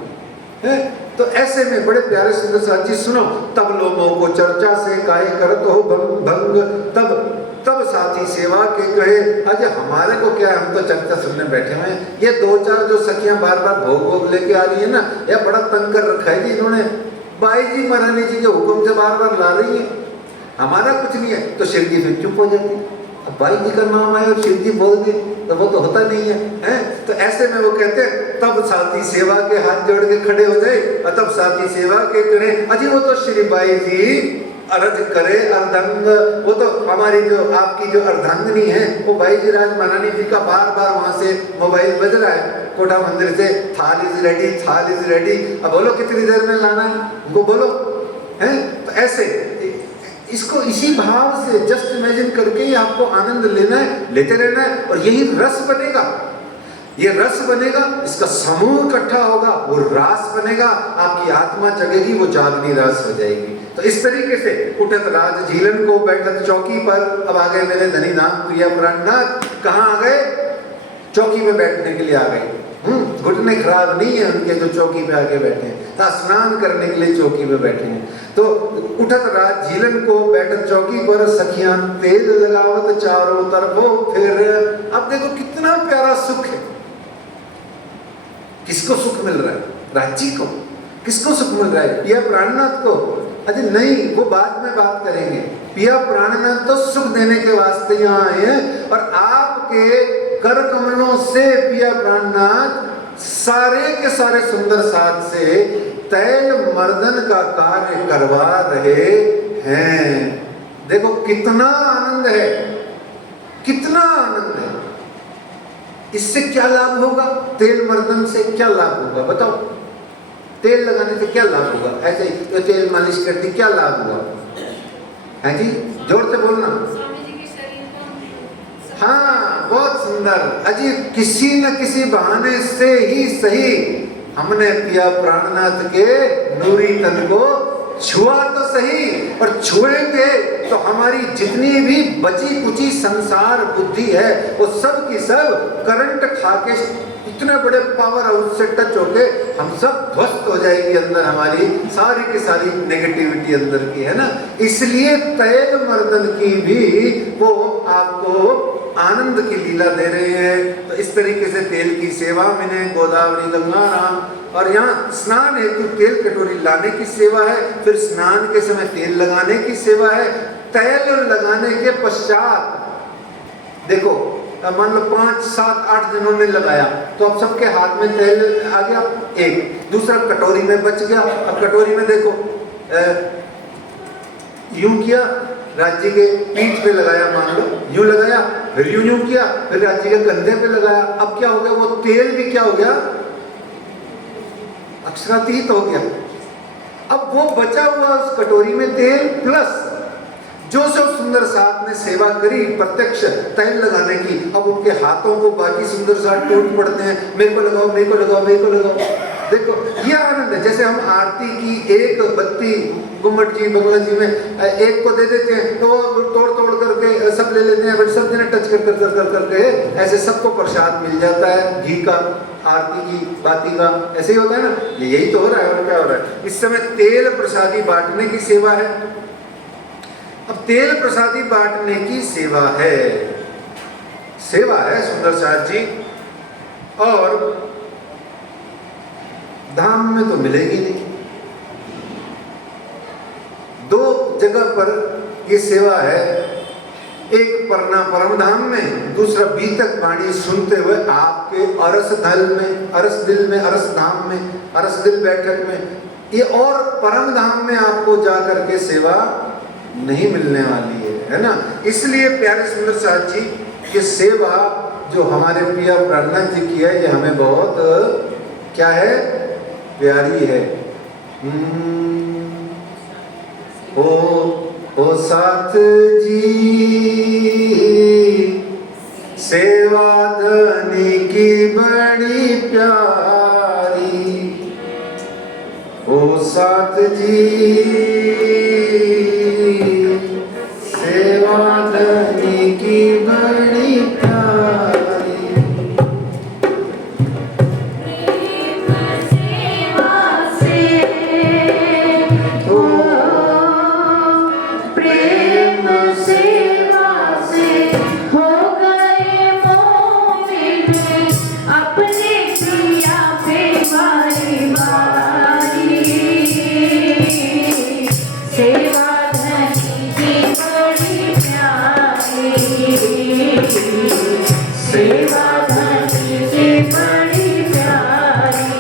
है। तो ऐसे में बड़े प्यारे सुंदर साथ जी सुनो, तब लोगों को चर्चा से काहे करत हो भंग, तब तब साथी सेवा के कहे। अजय हमारे को क्या है, हम तो चर्चा सुनने बैठे हुए हैं, ये दो चार जो सखियां बार बार भोग भोग लेके आ रही है ना, यह बड़ा तंग कर रखा है जी इन्होंने, बाई जी महारानी जी के हुक्म से बार बार ला रही है, हमारा कुछ नहीं है। तो शिव जी फिर चुप हो जाती, अब बाई जी का नाम आए और शिव जी बोल दे तो वो तो होता नहीं है। तो ऐसे में वो कहते हैं तब साथी सेवा के हाथ जोड़ के खड़े हो जाए, और तब साथी सेवा के करे। अजी वो तो श्री बाई जी अर्ज करे अर्धंग, वो तो हमारी जो आपकी जो अर्धांगनी है वो भाई जी राज महारानी जी का बार बार वहां से मोबाइल बज रहा है कोटा मंदिर से, थाल इज रेडी, थाल इज रेडी। अब बोलो कितनी देर में लाना है उनको, बोलो हैं। तो ऐसे इसको इसी भाव से जस्ट इमेजिन करके ही आपको आनंद लेना है, लेते रहना है, और यही रस बनेगा, ये रस बनेगा, इसका समूह इकट्ठा होगा, वो रास बनेगा, आपकी आत्मा जगेगी, वो जागनी रास हो जाएगी। तो इस तरीके से उठत राज झीलन को बैठत चौकी पर। अब आ गए मेरे धनी नाम प्रिया प्राणनाथ, कहाँ आ गए, चौकी पे बैठने के लिए आ गए। घुटने खराब नहीं है उनके जो चौकी पे आके बैठे हैं, स्नान करने के लिए चौकी पे बैठे हैं। तो उठत राज झीलन को बैठत चौकी पर, सखियां तेल लगावत चारों तरफों फिर। अब देखो कितना प्यारा सुख है, किसको सुख मिल रहा है, राज्य को, किसको सुख मिल रहा है, पिया प्राणनाथ को। अरे नहीं, वो बाद में बात करेंगे। पिया प्राणनाथ तो सुख देने के वास्ते यहाँ आए हैं, और आपके कर कमलों से पिया प्राणनाथ सारे के सारे सुंदर साथ से तैल मर्दन का कार्य करवा रहे हैं। देखो कितना आनंद है, कितना आनंद है। इससे क्या लाभ होगा, तेल मर्दन से क्या लाभ होगा बताओ, तेल लगाने से क्या लाभ होगा, ऐसे ही तो तेल मालिश करती क्या लाभ हुआ है जी, जोर से बोलना। हाँ बहुत सुंदर अजी, किसी न किसी बहाने से ही सही हमने पिया प्राणनाथ के नूरी तन को छुआ तो सही, और छुएंगे तो हमारी जितनी भी बची कुची संसार बुद्धि है वो सब की सब करंट खाके इतने बड़े पावर हाउस से टच होके हम सब ध्वस्त हो जाएगी, अंदर हमारी सारी की सारी नेगेटिविटी अंदर की है ना। इसलिए तैल मर्दन की भी वो आपको आनंद की लीला दे रहे हैं। तो इस तरीके से तेल की सेवा में गोदावरी गंगा राम, और यहाँ स्नान हेतु तेल कटोरी लाने की सेवा है, फिर स्नान के समय तेल लगाने की सेवा है। तेल लगाने के पश्चात देखो मान लो 5, 7, 8 जनों ने लगाया तो अब सबके हाथ में तेल आ गया, एक दूसरा कटोरी में बच गया। अब कटोरी में देखो यूं किया, राज्य के पीठ पे लगाया, मान लो यूं लगाया, फिर यूं किया, फिर राज्य के कंधे पे लगाया। अब क्या हो गया, वो तेल भी क्या हो गया, अक्षरातीत हो गया। अब वो बचा हुआ उस कटोरी में तेल प्लस जो सब सुंदर साथ ने सेवा करी प्रत्यक्ष तेल लगाने की, अब उनके हाथों को बाकी सुंदर साथ टूट पड़ते हैं, मेरे को लगाओ, मेरे को लगाओ, मेरे को लगाओ। देखो ये आनंद है। जैसे हम आरती की एक बत्ती गुम्मट जी बंगला जी में एक को दे देते हैं तो वो तोड़ तोड़ करके सब ले लेते हैं, फिर सब जने टच कर कर कर करके ऐसे सबको प्रसाद मिल जाता है, घी का, आरती की, बाती का, ऐसे ही होता है ना। यही तो हो रहा है, और क्या हो रहा है। इस समय तेल प्रसादी बांटने की सेवा है। अब तेल प्रसादी बांटने की सेवा है, सेवा है सुंदर साथ जी, और धाम में तो मिलेगी नहीं। दो जगह पर ये सेवा है, एक परना परम धाम में, दूसरा बीतक वाणी सुनते हुए आपके अरस दल में, अरस दिल में, अरस धाम में, अरस दिल बैठक में। ये और परम धाम में आपको जा करके सेवा नहीं मिलने वाली है ना। इसलिए प्यारे सुंदर साथ जी ये सेवा जो हमारे पिया प्राणनाथ जी की है, ये हमें बहुत क्या है, प्यारी है। ओ साथ जी सेवा धनी की बड़ी प्यारी, ओ साथ जी सेवा धनी की बड़ी प्यारी। प्रेम सेवा से हो गए मोमिन अपने प्रिया पे बारी बारी। सेवा धनी की बड़ी प्यारी। सेवा धनी की बड़ी प्यारी।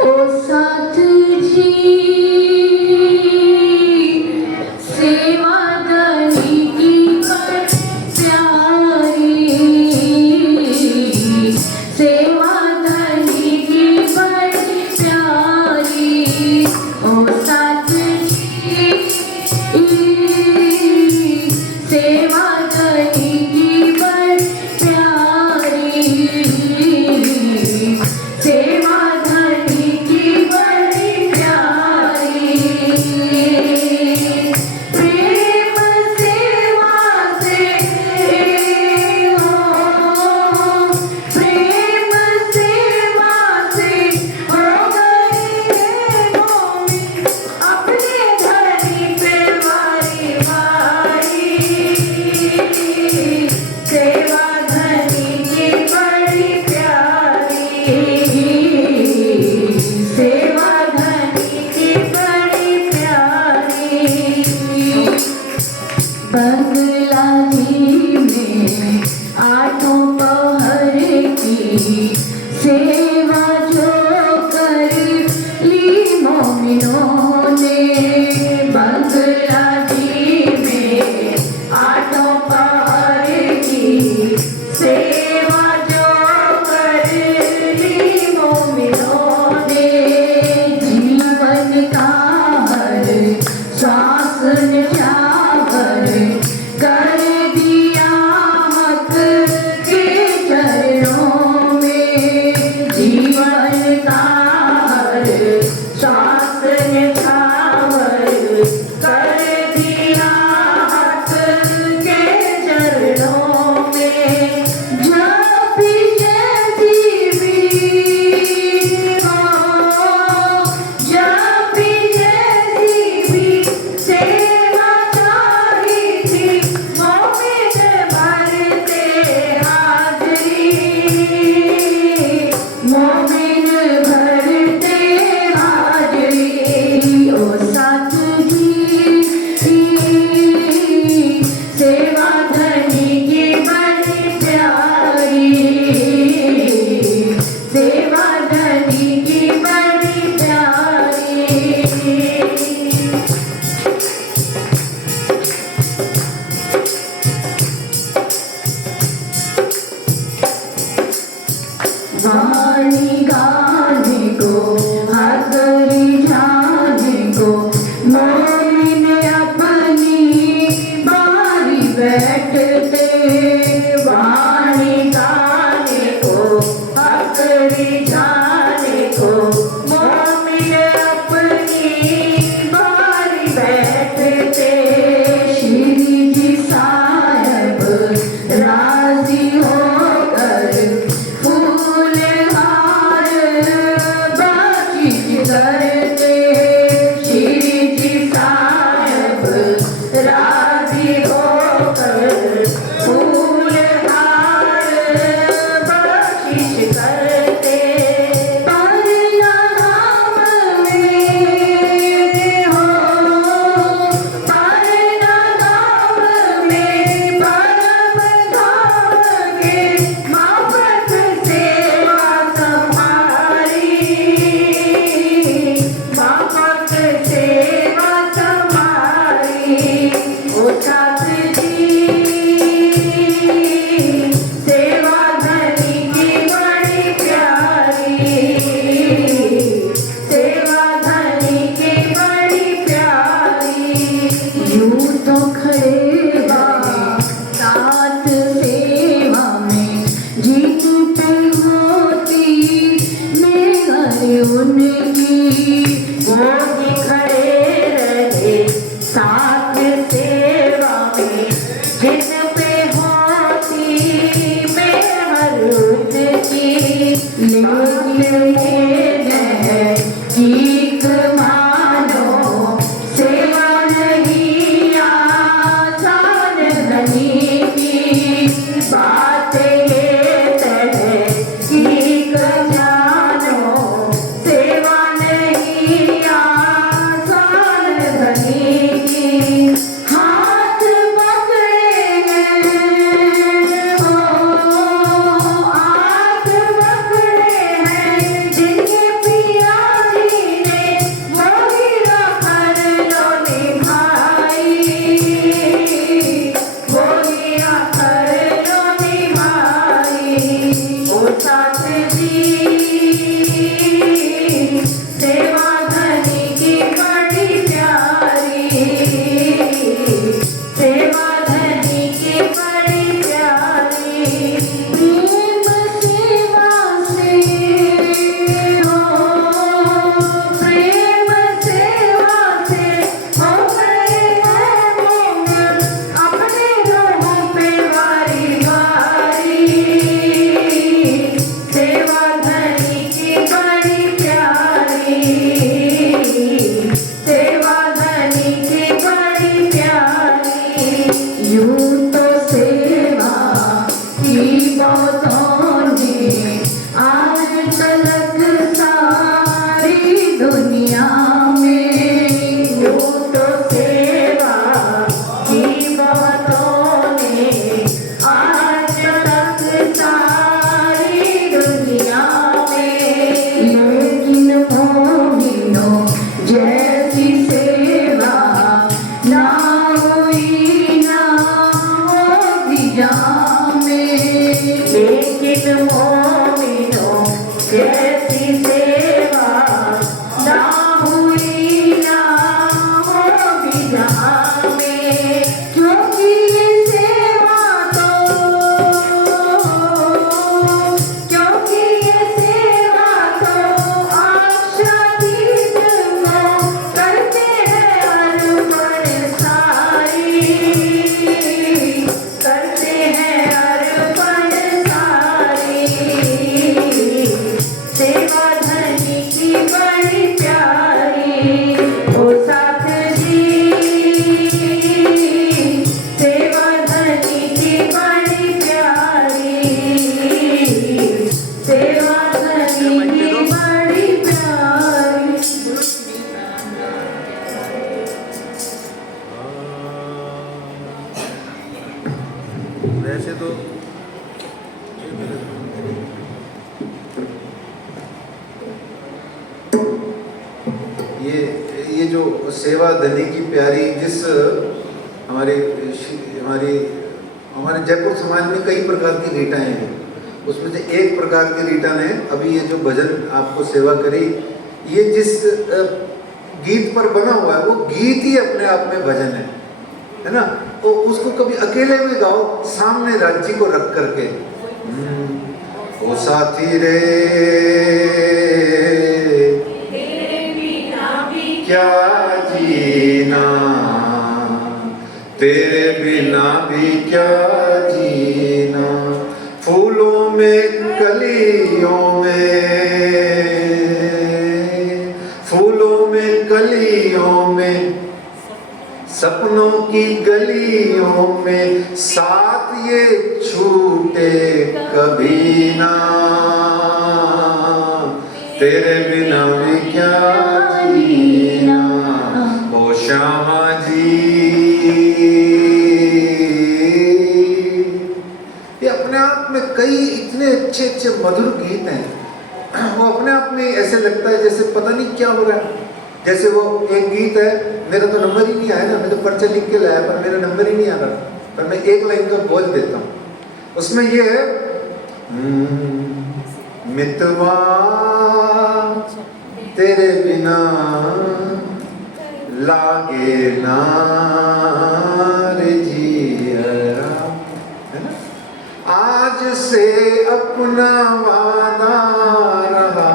ओ साथ जी सेवा धनी की बड़ी प्यारी। सेवा धनी की बड़ी प्यारी। ओ साथ जी सेवा धनी की बड़ी प्यारी। सेवा धनी की बड़ी प्यारी। प्रेम सेवा से हो प्रेम सेवा से हो गई मोमिन अपने धनी पे बारी बारी। सेवा धनी की बड़ी प्यारी। सेवा धनी की बड़ी प्यारी। बंगला जी में आठों पहर की सेवा जो कर ली मोमिनों ने। बंगला जी में आठों पहर की सेवा जो कर ली मोमिनों ने। जीवन का हर श्वास न्यावर कर दिया हक के चरणों में। जीवन का हर श्वास न्यावर कर दिया हक के चरणों में। जब भी जैसी भी हो जब भी जैसी भी सेवा चाही थी मोमिन भरते हाजरी। मोमिन भरते हाजरी। ओ साथ जी सेवा धनी की बड़ी प्यारी। सेवा धनी की बड़ी प्यारी। वाणी गाने को हथरी जाने को मोमिन अपनी बारी बैठते। वाणी गाने को हथरी जाने को मोमिन अपनी बारी बैठते। श्री जी साहब राजी होकर फूल हार बातचीत करते। श्री जी साहब राजी होकर फूल हार बातचीत करते। परिणाम में हो परिणाम में परम धाम के मापक सेवा तुम्हारी। मापक मानो सेवा नहीं आसान धनी की बात ये तहकीक जानो सेवा नहीं आसान धनी की हाथ पकड़े हैं हो हाथ पकड़े हैं जिनके पिया जी ने वही रखन लो निभाई वही रखन लो निभाई ओ साथ जी सेवा धनी की बड़ी प्यारी सेवा धनी की बड़ी प्यारी प्रेम सेवा से हो प्रेम सेवा से हो गए हैं मोहन अपने लोगों पे वारी वारी सेवा धनी की बड़ी प्यारी सेवा धनी की बड़ी प्यारी यूं तो सेवा की बहुतों ने आज तलक सारी दुनिया में यूं तो सेवा की बहुतों ने आज तलक सारी दुनिया में लेकिन मोमिनों जैसी सेवा ना हुई ना होगी जहाँ में लेकिन मोमिनों जैसी सेवा ना हुई ना होगी जहाँ में क्योंकि ये सेवा क्योंकि ये सेवा आशातीत को करते हैं अर्पण सारी करते हैं अर्पण सारी सेवा धनी की बड़ी प्यारी ओ साथ जी सेवा धनी की बड़ी प्यारी सेवा धनी की बड़ी प्यारी वैसे तो ये जो सेवा धनी की प्यारी जिस हमारे हमारी हमारे जयपुर समाज में कई प्रकार की रीटाएं हैं, उसमें से एक प्रकार की रीटा ने अभी ये जो भजन आपको सेवा करी, ये जिस गीत पर बना हुआ है वो गीत ही अपने आप में भजन है ना। तो उसको कभी अकेले में गाओ सामने राज्य को रख करके, ओ साथी रे क्या जीना तेरे बिना भी क्या जीना, फूलों में कलियों में सपनों की गलियों में साथ ये छूटे कभी ना, तेरे बिना भी क्या जीना, ओ श्यामा जी। ये अपने आप में कई इतने अच्छे अच्छे मधुर गीत हैं, वो अपने आप में ऐसे लगता है जैसे पता नहीं क्या हो रहा है। जैसे वो एक गीत है, मेरा तो नंबर ही नहीं आया ना, मैं तो पर्चा लिख के लाया पर मेरा नंबर ही नहीं आ रहा, पर मैं एक लाइन तो बोल देता हूँ। उसमें ये है, मितवा तेरे बिना लागे ना रे जियरा, है ना। आज से अपना वादा रहा,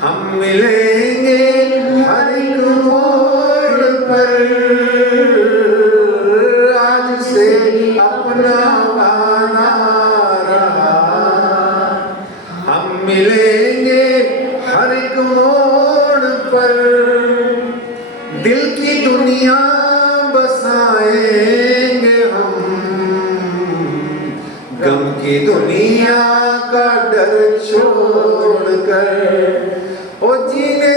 हम मिलेंगे हर एक मोड़ पर, आज से अपना वादा रहा, हम मिलेंगे हर एक मोड़ पर दिल की दुनिया बसाएंगे हम, गम की दुनिया का डर छोड़कर। ओ जीने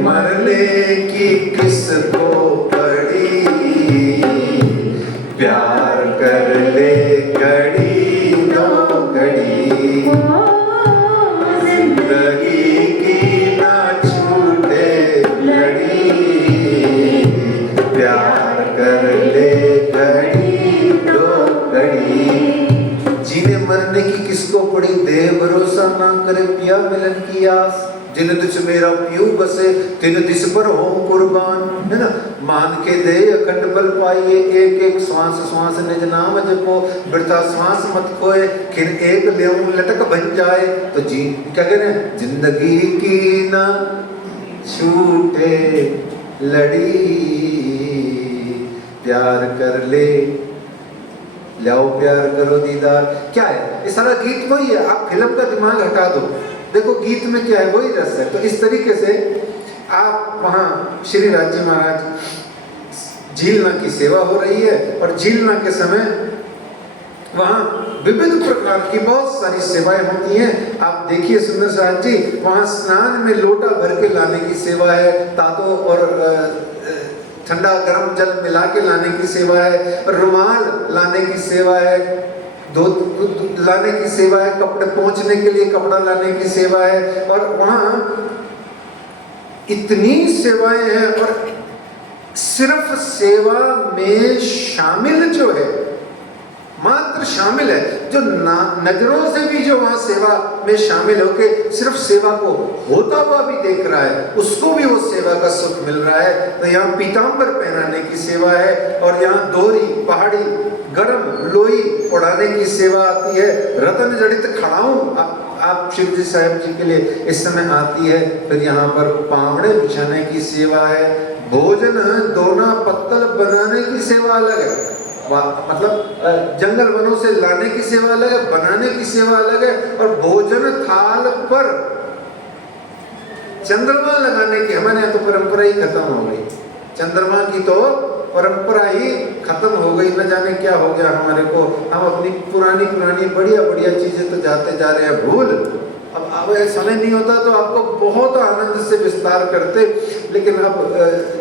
मरने की किसको पड़ी, प्यार कर ले घड़ी दो घड़ी, जिंदगी की ना छूटे लड़ी, प्यार कर ले घड़ी दो घड़ी। जीने मरने की किसको पड़ी, दे भरोसा ना करे पिया मिलन की आस, जिन दिस मेरा प्यू बसे तिन दिस पर हो कुर्बान, है ना। मान के दे अखंड बल पाइए, एक एक श्वास श्वास निज नाम जपो, वृथा श्वास मत खोए, खिन एक लेऊं लटक बन जाए। तो जी क्या कह रहे हैं, जिंदगी की ना छूटे लड़ी, प्यार कर ले लाओ प्यार करो दीदार। क्या है ये सारा गीत वही है, आप फिल्म का दिमाग हटा दो, देखो गीत में क्या है वही रस है। तो इस तरीके से आप वहाँ श्री राज्य महाराज झीलना की सेवा हो रही है, और झीलना के समय वहाँ विविध प्रकार की बहुत सारी सेवाएं होती हैं। आप देखिए सुंदर साहब जी, वहाँ स्नान में लोटा भर के लाने की सेवा है, तातो और ठंडा गर्म जल मिला के लाने की सेवा है, रुमाल लाने की सेवा है, दूध लाने की सेवा है, कपड़े पहुंचने के लिए कपड़ा लाने की सेवा है। और वहाँ इतनी सेवाएं हैं, और सिर्फ सेवा में शामिल जो है, मात्र शामिल है, जो नजरों से भी जो वहाँ सेवा में शामिल होके सिर्फ सेवा को होता हुआ भी देख रहा है, उसको भी वो सेवा का सुख मिल रहा है। तो यहाँ पीतांबर पहनाने की सेवा है, और यहाँ दोहरी पहाड़ी गरम लोई उड़ाने की सेवा आती है, रतन जड़ित खड़ाऊं आप शिव जी साहब जी के लिए इस समय आती है। फिर यहाँ पर पावड़े बिछाने की सेवा है, भोजन दोना पत्तल बनाने की सेवा अलग है, मतलब जंगल वनों से लाने की सेवा अलग है, बनाने की सेवा अलग है, और भोजन थाल पर चंद्रमा लगाने की हमारे यहाँ तो परंपरा ही खत्म हो गई, चंद्रमा की तो परंपरा ही खत्म हो गई। न जाने क्या हो गया हमारे को, हम अपनी पुरानी बढ़िया चीजें तो जाते जा रहे हैं भूल। अब समय नहीं होता तो आपको बहुत आनंद से विस्तार करते, लेकिन अब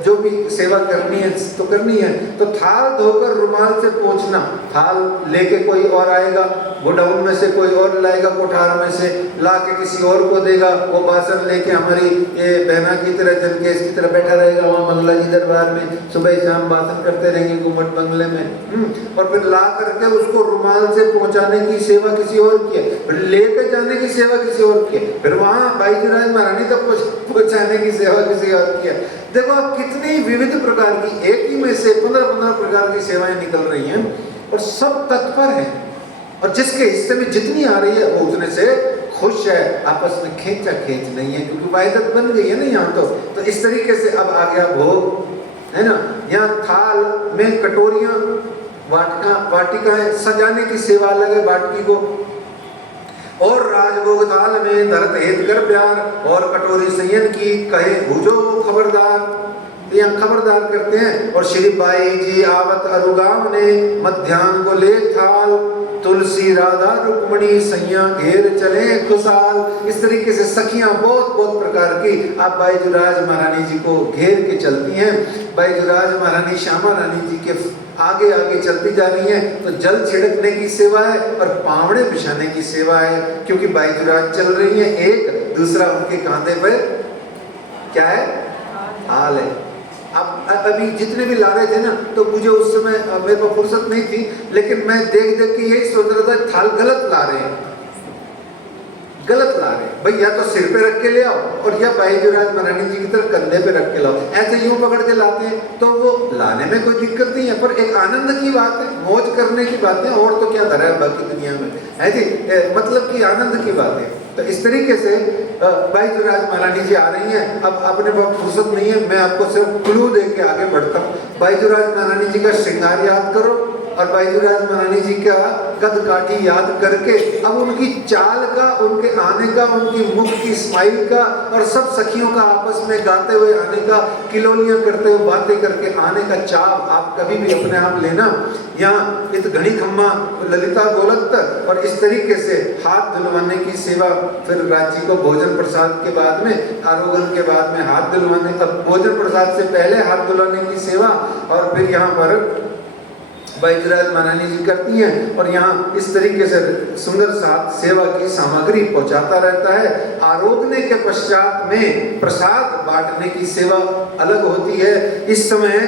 जो भी सेवा करनी है तो करनी है। तो थाल धोकर रुमाल से पोंछना, थाल लेके कोई और आएगा, गोडाउन में से कोई और लाएगा, कोठार में से ला के किसी और को देगा, वो बासन लेके हमारी ये बहना की तरह जन के इसकी तरह बैठा रहेगा वहाँ मंगला जी दरबार में, सुबह शाम बासन करते रहेंगे घूमट बंगले में। और फिर ला करके उसको रुमाल से पहुँचाने की सेवा किसी और की है, फिर लेके जाने की सेवा किसी और की है, फिर वहाँ बाईजीराज महारानी तक पहुँचाने की सेवा किसी और की है। देखो आप कितनी विविध प्रकार की, एक ही में से 15 प्रकार की सेवाएं निकल रही हैं, और सब तत्पर हैं, और जिसके हिस्से में जितनी आ रही है वो उतने से खुश है, आपस में खींचा खींच नहीं है, क्योंकि वायदत बन गई है ना यहाँ। तो इस तरीके से अब आ गया भोग, है ना। यहाँ थाल में कटोरियां वाटिकाएं सजाने की सेवा अलग है बाटकी को, और राजभोग थाल में धरत हेत कर प्यार, और कटोरी संयन की कहे भूजो खबरदार, यहाँ खबरदार करते हैं। और श्री बाई जी आवत अरुगाम ने मध्याह्न को ले थाल, तुलसी राधा रुक्मणी सैया घेर चले खुशाल। इस तरीके से सखियां बहुत प्रकार की आप बाईजुराज महारानी जी को घेर के चलती हैं। बाईजुराज महारानी श्यामा रानी जी के आगे चलती जा रही हैं, तो जल छिड़कने की सेवा है और पावड़े बिछाने की सेवा है, क्योंकि बाईजुराज चल रही हैं, एक दूसरा उनके कांधे पर क्या है, हाल है। अब अभी जितने भी ला रहे थे ना, तो मुझे उस समय मेरे को फुर्सत नहीं थी, लेकिन मैं देख के यही सोच रहा था थाल गलत ला रहे हैं भाई, या तो सिर पे रख के ले आओ, और या बाईजुराज महारानी जी की तरफ कंधे पे रख के लाओ। ऐसे यूं पकड़ के लाते हैं तो वो लाने में कोई दिक्कत नहीं है, पर एक आनंद की बात है, मौज करने की बात है, और तो क्या धरा है बाकी दुनिया में, है जी, मतलब कि आनंद की बात है। तो इस तरीके से बाईजुराज महारानी जी आ रही हैं। अब अपने पास फुर्सत नहीं है, मैं आपको सिर्फ क्लू दे के आगे बढ़ता हूँ। बाईजुराज महारानी जी का श्रृंगार याद करो, और बैजूराज महारानी जी का कद काठी याद करके अब उनकी चाल का, उनके आने का, उनकी मुख की स्माइल का और सब सखियों का आपस में गाते हुए आने का, किलोलियां करते हुए बातें करके आने का चाव आप कभी भी अपने आप लेना। यहाँ इत घड़ी खम्मा ललिता गोलक और इस तरीके से हाथ धुलवाने की सेवा, फिर राज्य को भोजन प्रसाद के बाद में, आरोगण के बाद में हाथ धुलवाने, तब भोजन प्रसाद से पहले हाथ धुलवाने की सेवा, और फिर यहाँ पर बैजूराज महारानी जी करती हैं और यहाँ इस तरीके से सुंदर साथ सेवा की सामग्री पहुंचाता रहता है। आरोगने के पश्चात में प्रसाद बांटने की सेवा अलग होती है। इस समय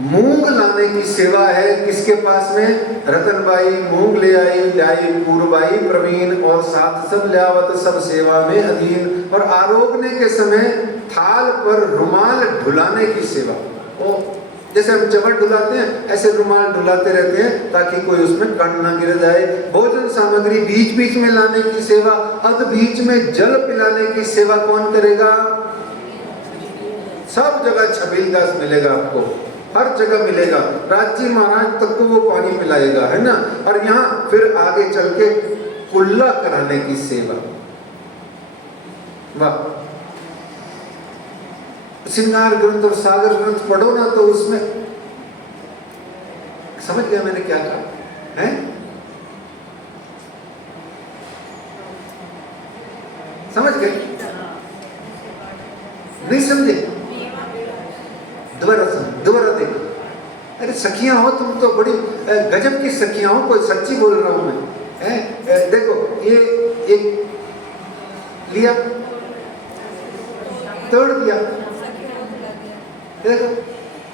मूंग लाने की सेवा है। किसके पास में? रतनबाई मूंग ले आई, लाई पूर्वबाई प्रवीण और साथ सब ल्यावत सब सेवा में अधीन। और आरोगने के समय थाल पर रुमाल ढुलाने की सेवा। ओ जैसे हम चमट ढुलाते हैं ऐसे रुमाल ढुलाते रहते हैं ताकि कोई उसमें कण ना गिर जाए। भोजन सामग्री बीच बीच में लाने की सेवा। अध बीच में जल पिलाने की सेवा कौन करेगा? सब जगह छबीलदास मिलेगा आपको, हर जगह मिलेगा। राज्य महाराज तक को वो पानी पिलाएगा, है ना। और यहाँ फिर आगे चल के कुल्ला कराने की सेवा। वाह, श्रृंगार ग्रंथ और सागर ग्रंथ पढ़ो ना तो उसमें समझ गया मैंने क्या कहा है? समझ गए? नहीं समझे? दोबारा देखो। अरे सखियां हो तुम तो, बड़ी गजब की सखियां हो, कोई सच्ची बोल रहा हूं मैं। देखो ये एक लिया, तोड़ दिया, देखो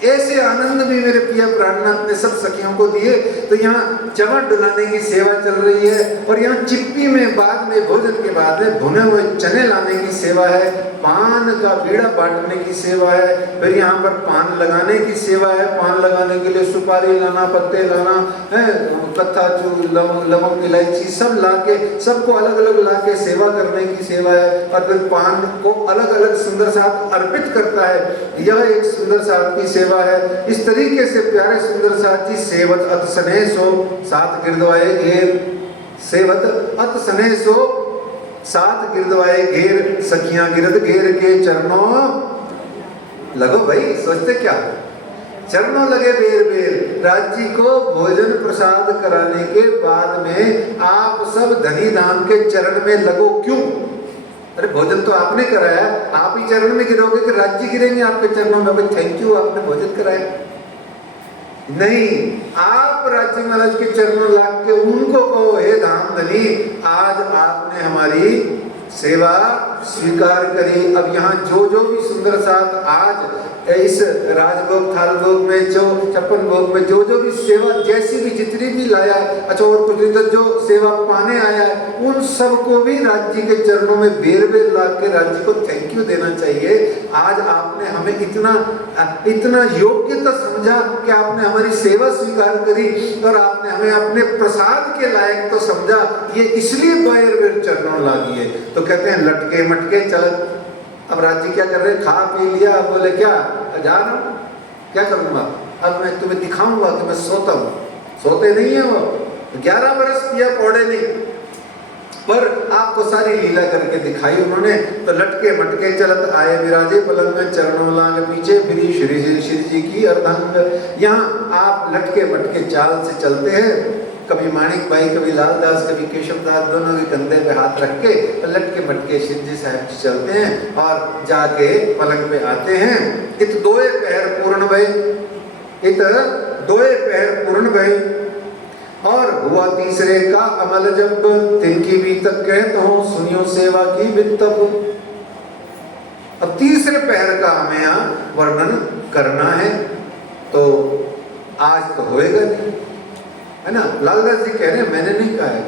ऐसे आनंद भी मेरे पिया प्राणनाथ ने सब सखियों को दिए। तो यहाँ चमट डुलाने की सेवा चल रही है और यहाँ चिप्पी में बाद में भोजन के बाद में भुने हुए चने लाने की सेवा है। पान का बीड़ा बांटने की सेवा है। फिर यहाँ पर पान लगाने की सेवा है। पान लगाने के लिए सुपारी लाना, पत्ते लाना है, कत्था लवंग इलायची सब लाके, सबको अलग अलग लाके सेवा करने की सेवा है। और फिर पान को अलग अलग सुंदर साथ अर्पित करता है। यह एक सुंदर साथ की सेवा है। इस तरीके से प्यारे सुंदर साथ जी सेवत अत स्नेह सो सात गिरदवाए घेर, सेवत अत स्नेह सो सात गिरदवाए घेर, सखियां गिरद घेर के चरणों लगो। भाई सोचते क्या, चरणों लगे बेर बेर। राज्य को भोजन प्रसाद कराने के बाद में आप सब धनी धाम के चरण में लगो। क्यों? अरे भोजन तो आपने कराया, आप ही चरण में गिरोगे कि राज्य गिरेंगे आपके चरणों में? भाई थैंक यू, आपने भोजन कराया। नहीं, आप राज्य महाराज के चरणों लाग के उनको कहो, हे धाम धनी, आज आपने हमारी सेवा स्वीकार करी। अब यहाँ जो जो भी सुंदर साथ आज इस राजभोग थाल भोग में, जो छप्पन भोग में जो जो भी सेवा जैसी भी जितनी भी लाया, अच्छा और कुछ नहीं तो जो सेवा पाने आया है, उन सबको भी राज्य के चरणों में बेर बेर ला के राज्य को थैंक यू देना चाहिए। आज आपने हमें इतना योग्यता समझा कि आपने हमारी सेवा स्वीकार करी और आपने हमें अपने प्रसाद के लायक तो समझा। ये इसलिए बेर बेर चरणों लागी है। तो कहते हैं लटके मटके चल। अब राज्य क्या कर रहे हैं? खा पी लिया। अब बोले क्या जा रहा हूँ, क्या करूँगा? अब मैं तुम्हें दिखाऊंगा कि मैं सोता हूँ। सोते नहीं है वो, 11 बरस किया पौड़े नहीं, पर आपको सारी लीला करके दिखाई उन्होंने। तो लटके मटके चलत आए विराजे पलंग में, चरणों लांग पीछे फिरी श्री जी की अर्धांग। यहाँ आप लटके मटके चाल से चलते हैं। कभी माणिक भाई, कभी लालदास, कभी केशवदास, दोनों के कंधे पे हाथ रख के लटके मटके शिव जी साहब चलते हैं और जाके पलंग पे आते हैं। इत दोए पहर पूर्ण भय, इत दोए पहर पूर्ण भय और हुआ तीसरे का अमल जब, तिनकी भी तक कहता हूँ सुनियो सेवा की बितब। अब तीसरे पहर का हमें यहाँ वर्णन करना है, तो आज तो होएगा नहीं, है ना। लालदास जी कह रहे हैं, मैंने नहीं कहा है,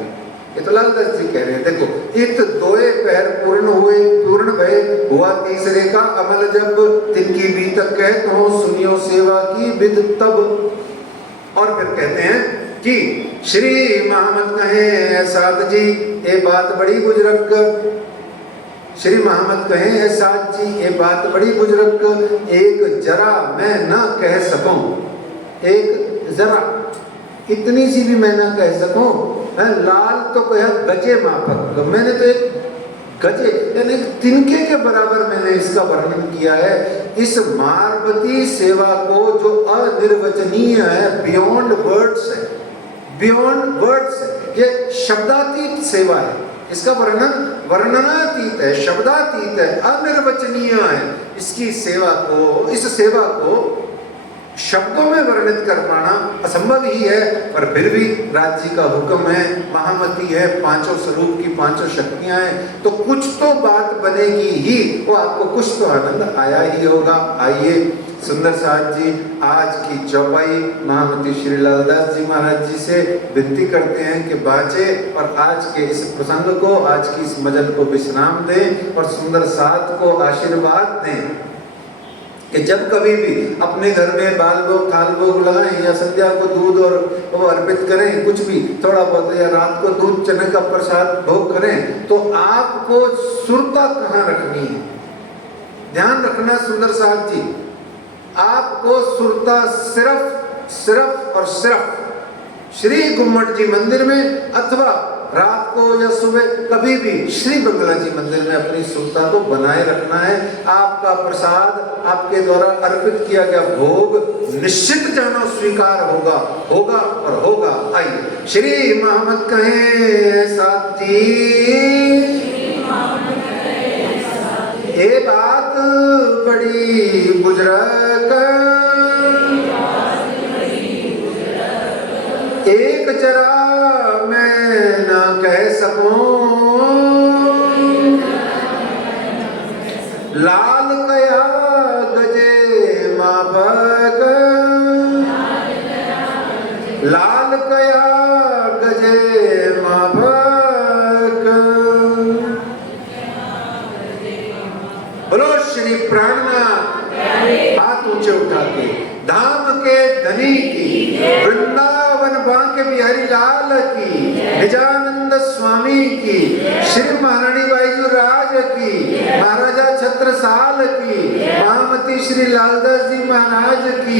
ये तो लालदास जी कह रहे हैं। देखो, इत दोए पहर पूर्ण हुए, पूर्ण भय हुआ तीसरे का अमल जब, तिनकी भी तक कहता हूँ सुनियो सेवा की विद तब। और फिर कहते हैं कि श्री महामत कहें साध जी ये बात बड़ी बुजुर्ग, श्री महामत कहें साध जी ये बात बड़ी बुजुर्ग, एक जरा मैं न कह सकूं। एक जरा इतनी सी भी मैं ना कह सकूं, लाल तो कहा गजे माफक, मैंने तो एक गजे यानी तिनके के बराबर मैंने इसका वर्णन किया है। इस मारवती सेवा को जो अनिर्वचनीय है, बियॉन्ड वर्ड्स है, बियॉन्ड वर्ड्स है, ये शब्दातीत सेवा है, इसका वर्णनातीत है, शब्दातीत है, अनिर्वचनीय है। इसकी सेवा को, इस सेवा को शब्दों में वर्णित कर पाना असंभव ही है, पर फिर भी राज जी का हुक्म है, महामती है, पांचों स्वरूप की पांचों शक्तियां हैं, तो कुछ तो बात बनेगी ही, वो आपको कुछ तो आनंद आया ही होगा। आइए सुंदर साथ जी आज की चौपाई महामती श्री लालदास जी महाराज जी से विनती करते हैं कि बाँचे और आज के इस प्रसंग को, आज की इस मजल को विश्राम दें और सुंदर साथ को आशीर्वाद दें कि जब कभी भी अपने घर में बाल भोग थाल भोग लगाएं या संध्या को दूध और वो अर्पित करें, कुछ भी थोड़ा बहुत, या रात को दूध चने का प्रसाद भोग करें, तो आपको सुरता कहाँ रखनी है, ध्यान रखना सुंदर साथ जी, आपको सुरता सिर्फ और सिर्फ श्री गुम्मट जी मंदिर में अथवा रात को या सुबह कभी भी श्री बंगला जी मंदिर में अपनी सुरता को बनाए रखना है। आपका प्रसाद, आपके द्वारा अर्पित किया गया भोग निश्चित जानो स्वीकार होगा, होगा और होगा। आइए श्री मोहम्मद कहें साथी, ये बात बड़ी बुजुर्ग, एक जरा मैं ना कह सकूं, लाल कया गजे माफक, लाल कया गजे माफक। बोलो श्री प्राणनाथ, हाथ ऊंचे उठा के धाम के धनी की, वृंदावन बांके बिहारी लाल की, निजानंद स्वामी की, श्री महारानी बाईजू राज की, महाराजा छत्रसाल की, महामती श्री लालदास जी महाराज की।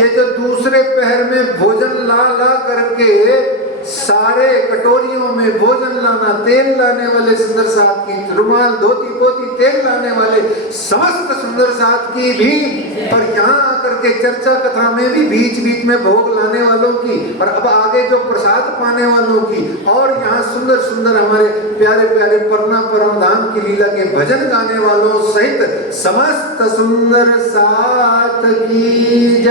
ये जो दूसरे पहर में भोजन ला ला करके सारे कटोरियों में भोजन लाना, तेल लाने वाले सुंदर साथ की, रुमाल धोती पोती तेल लाने वाले समस्त सुंदर साथ की भी, और यहाँ आकर के चर्चा कथा में भी बीच बीच में भोग लाने वालों की, और अब आगे जो प्रसाद पाने वालों की, और यहाँ सुंदर सुंदर हमारे प्यारे प्यारे परना परम धाम की लीला के भजन गाने वालों सहित समस्त सुंदर साथ की।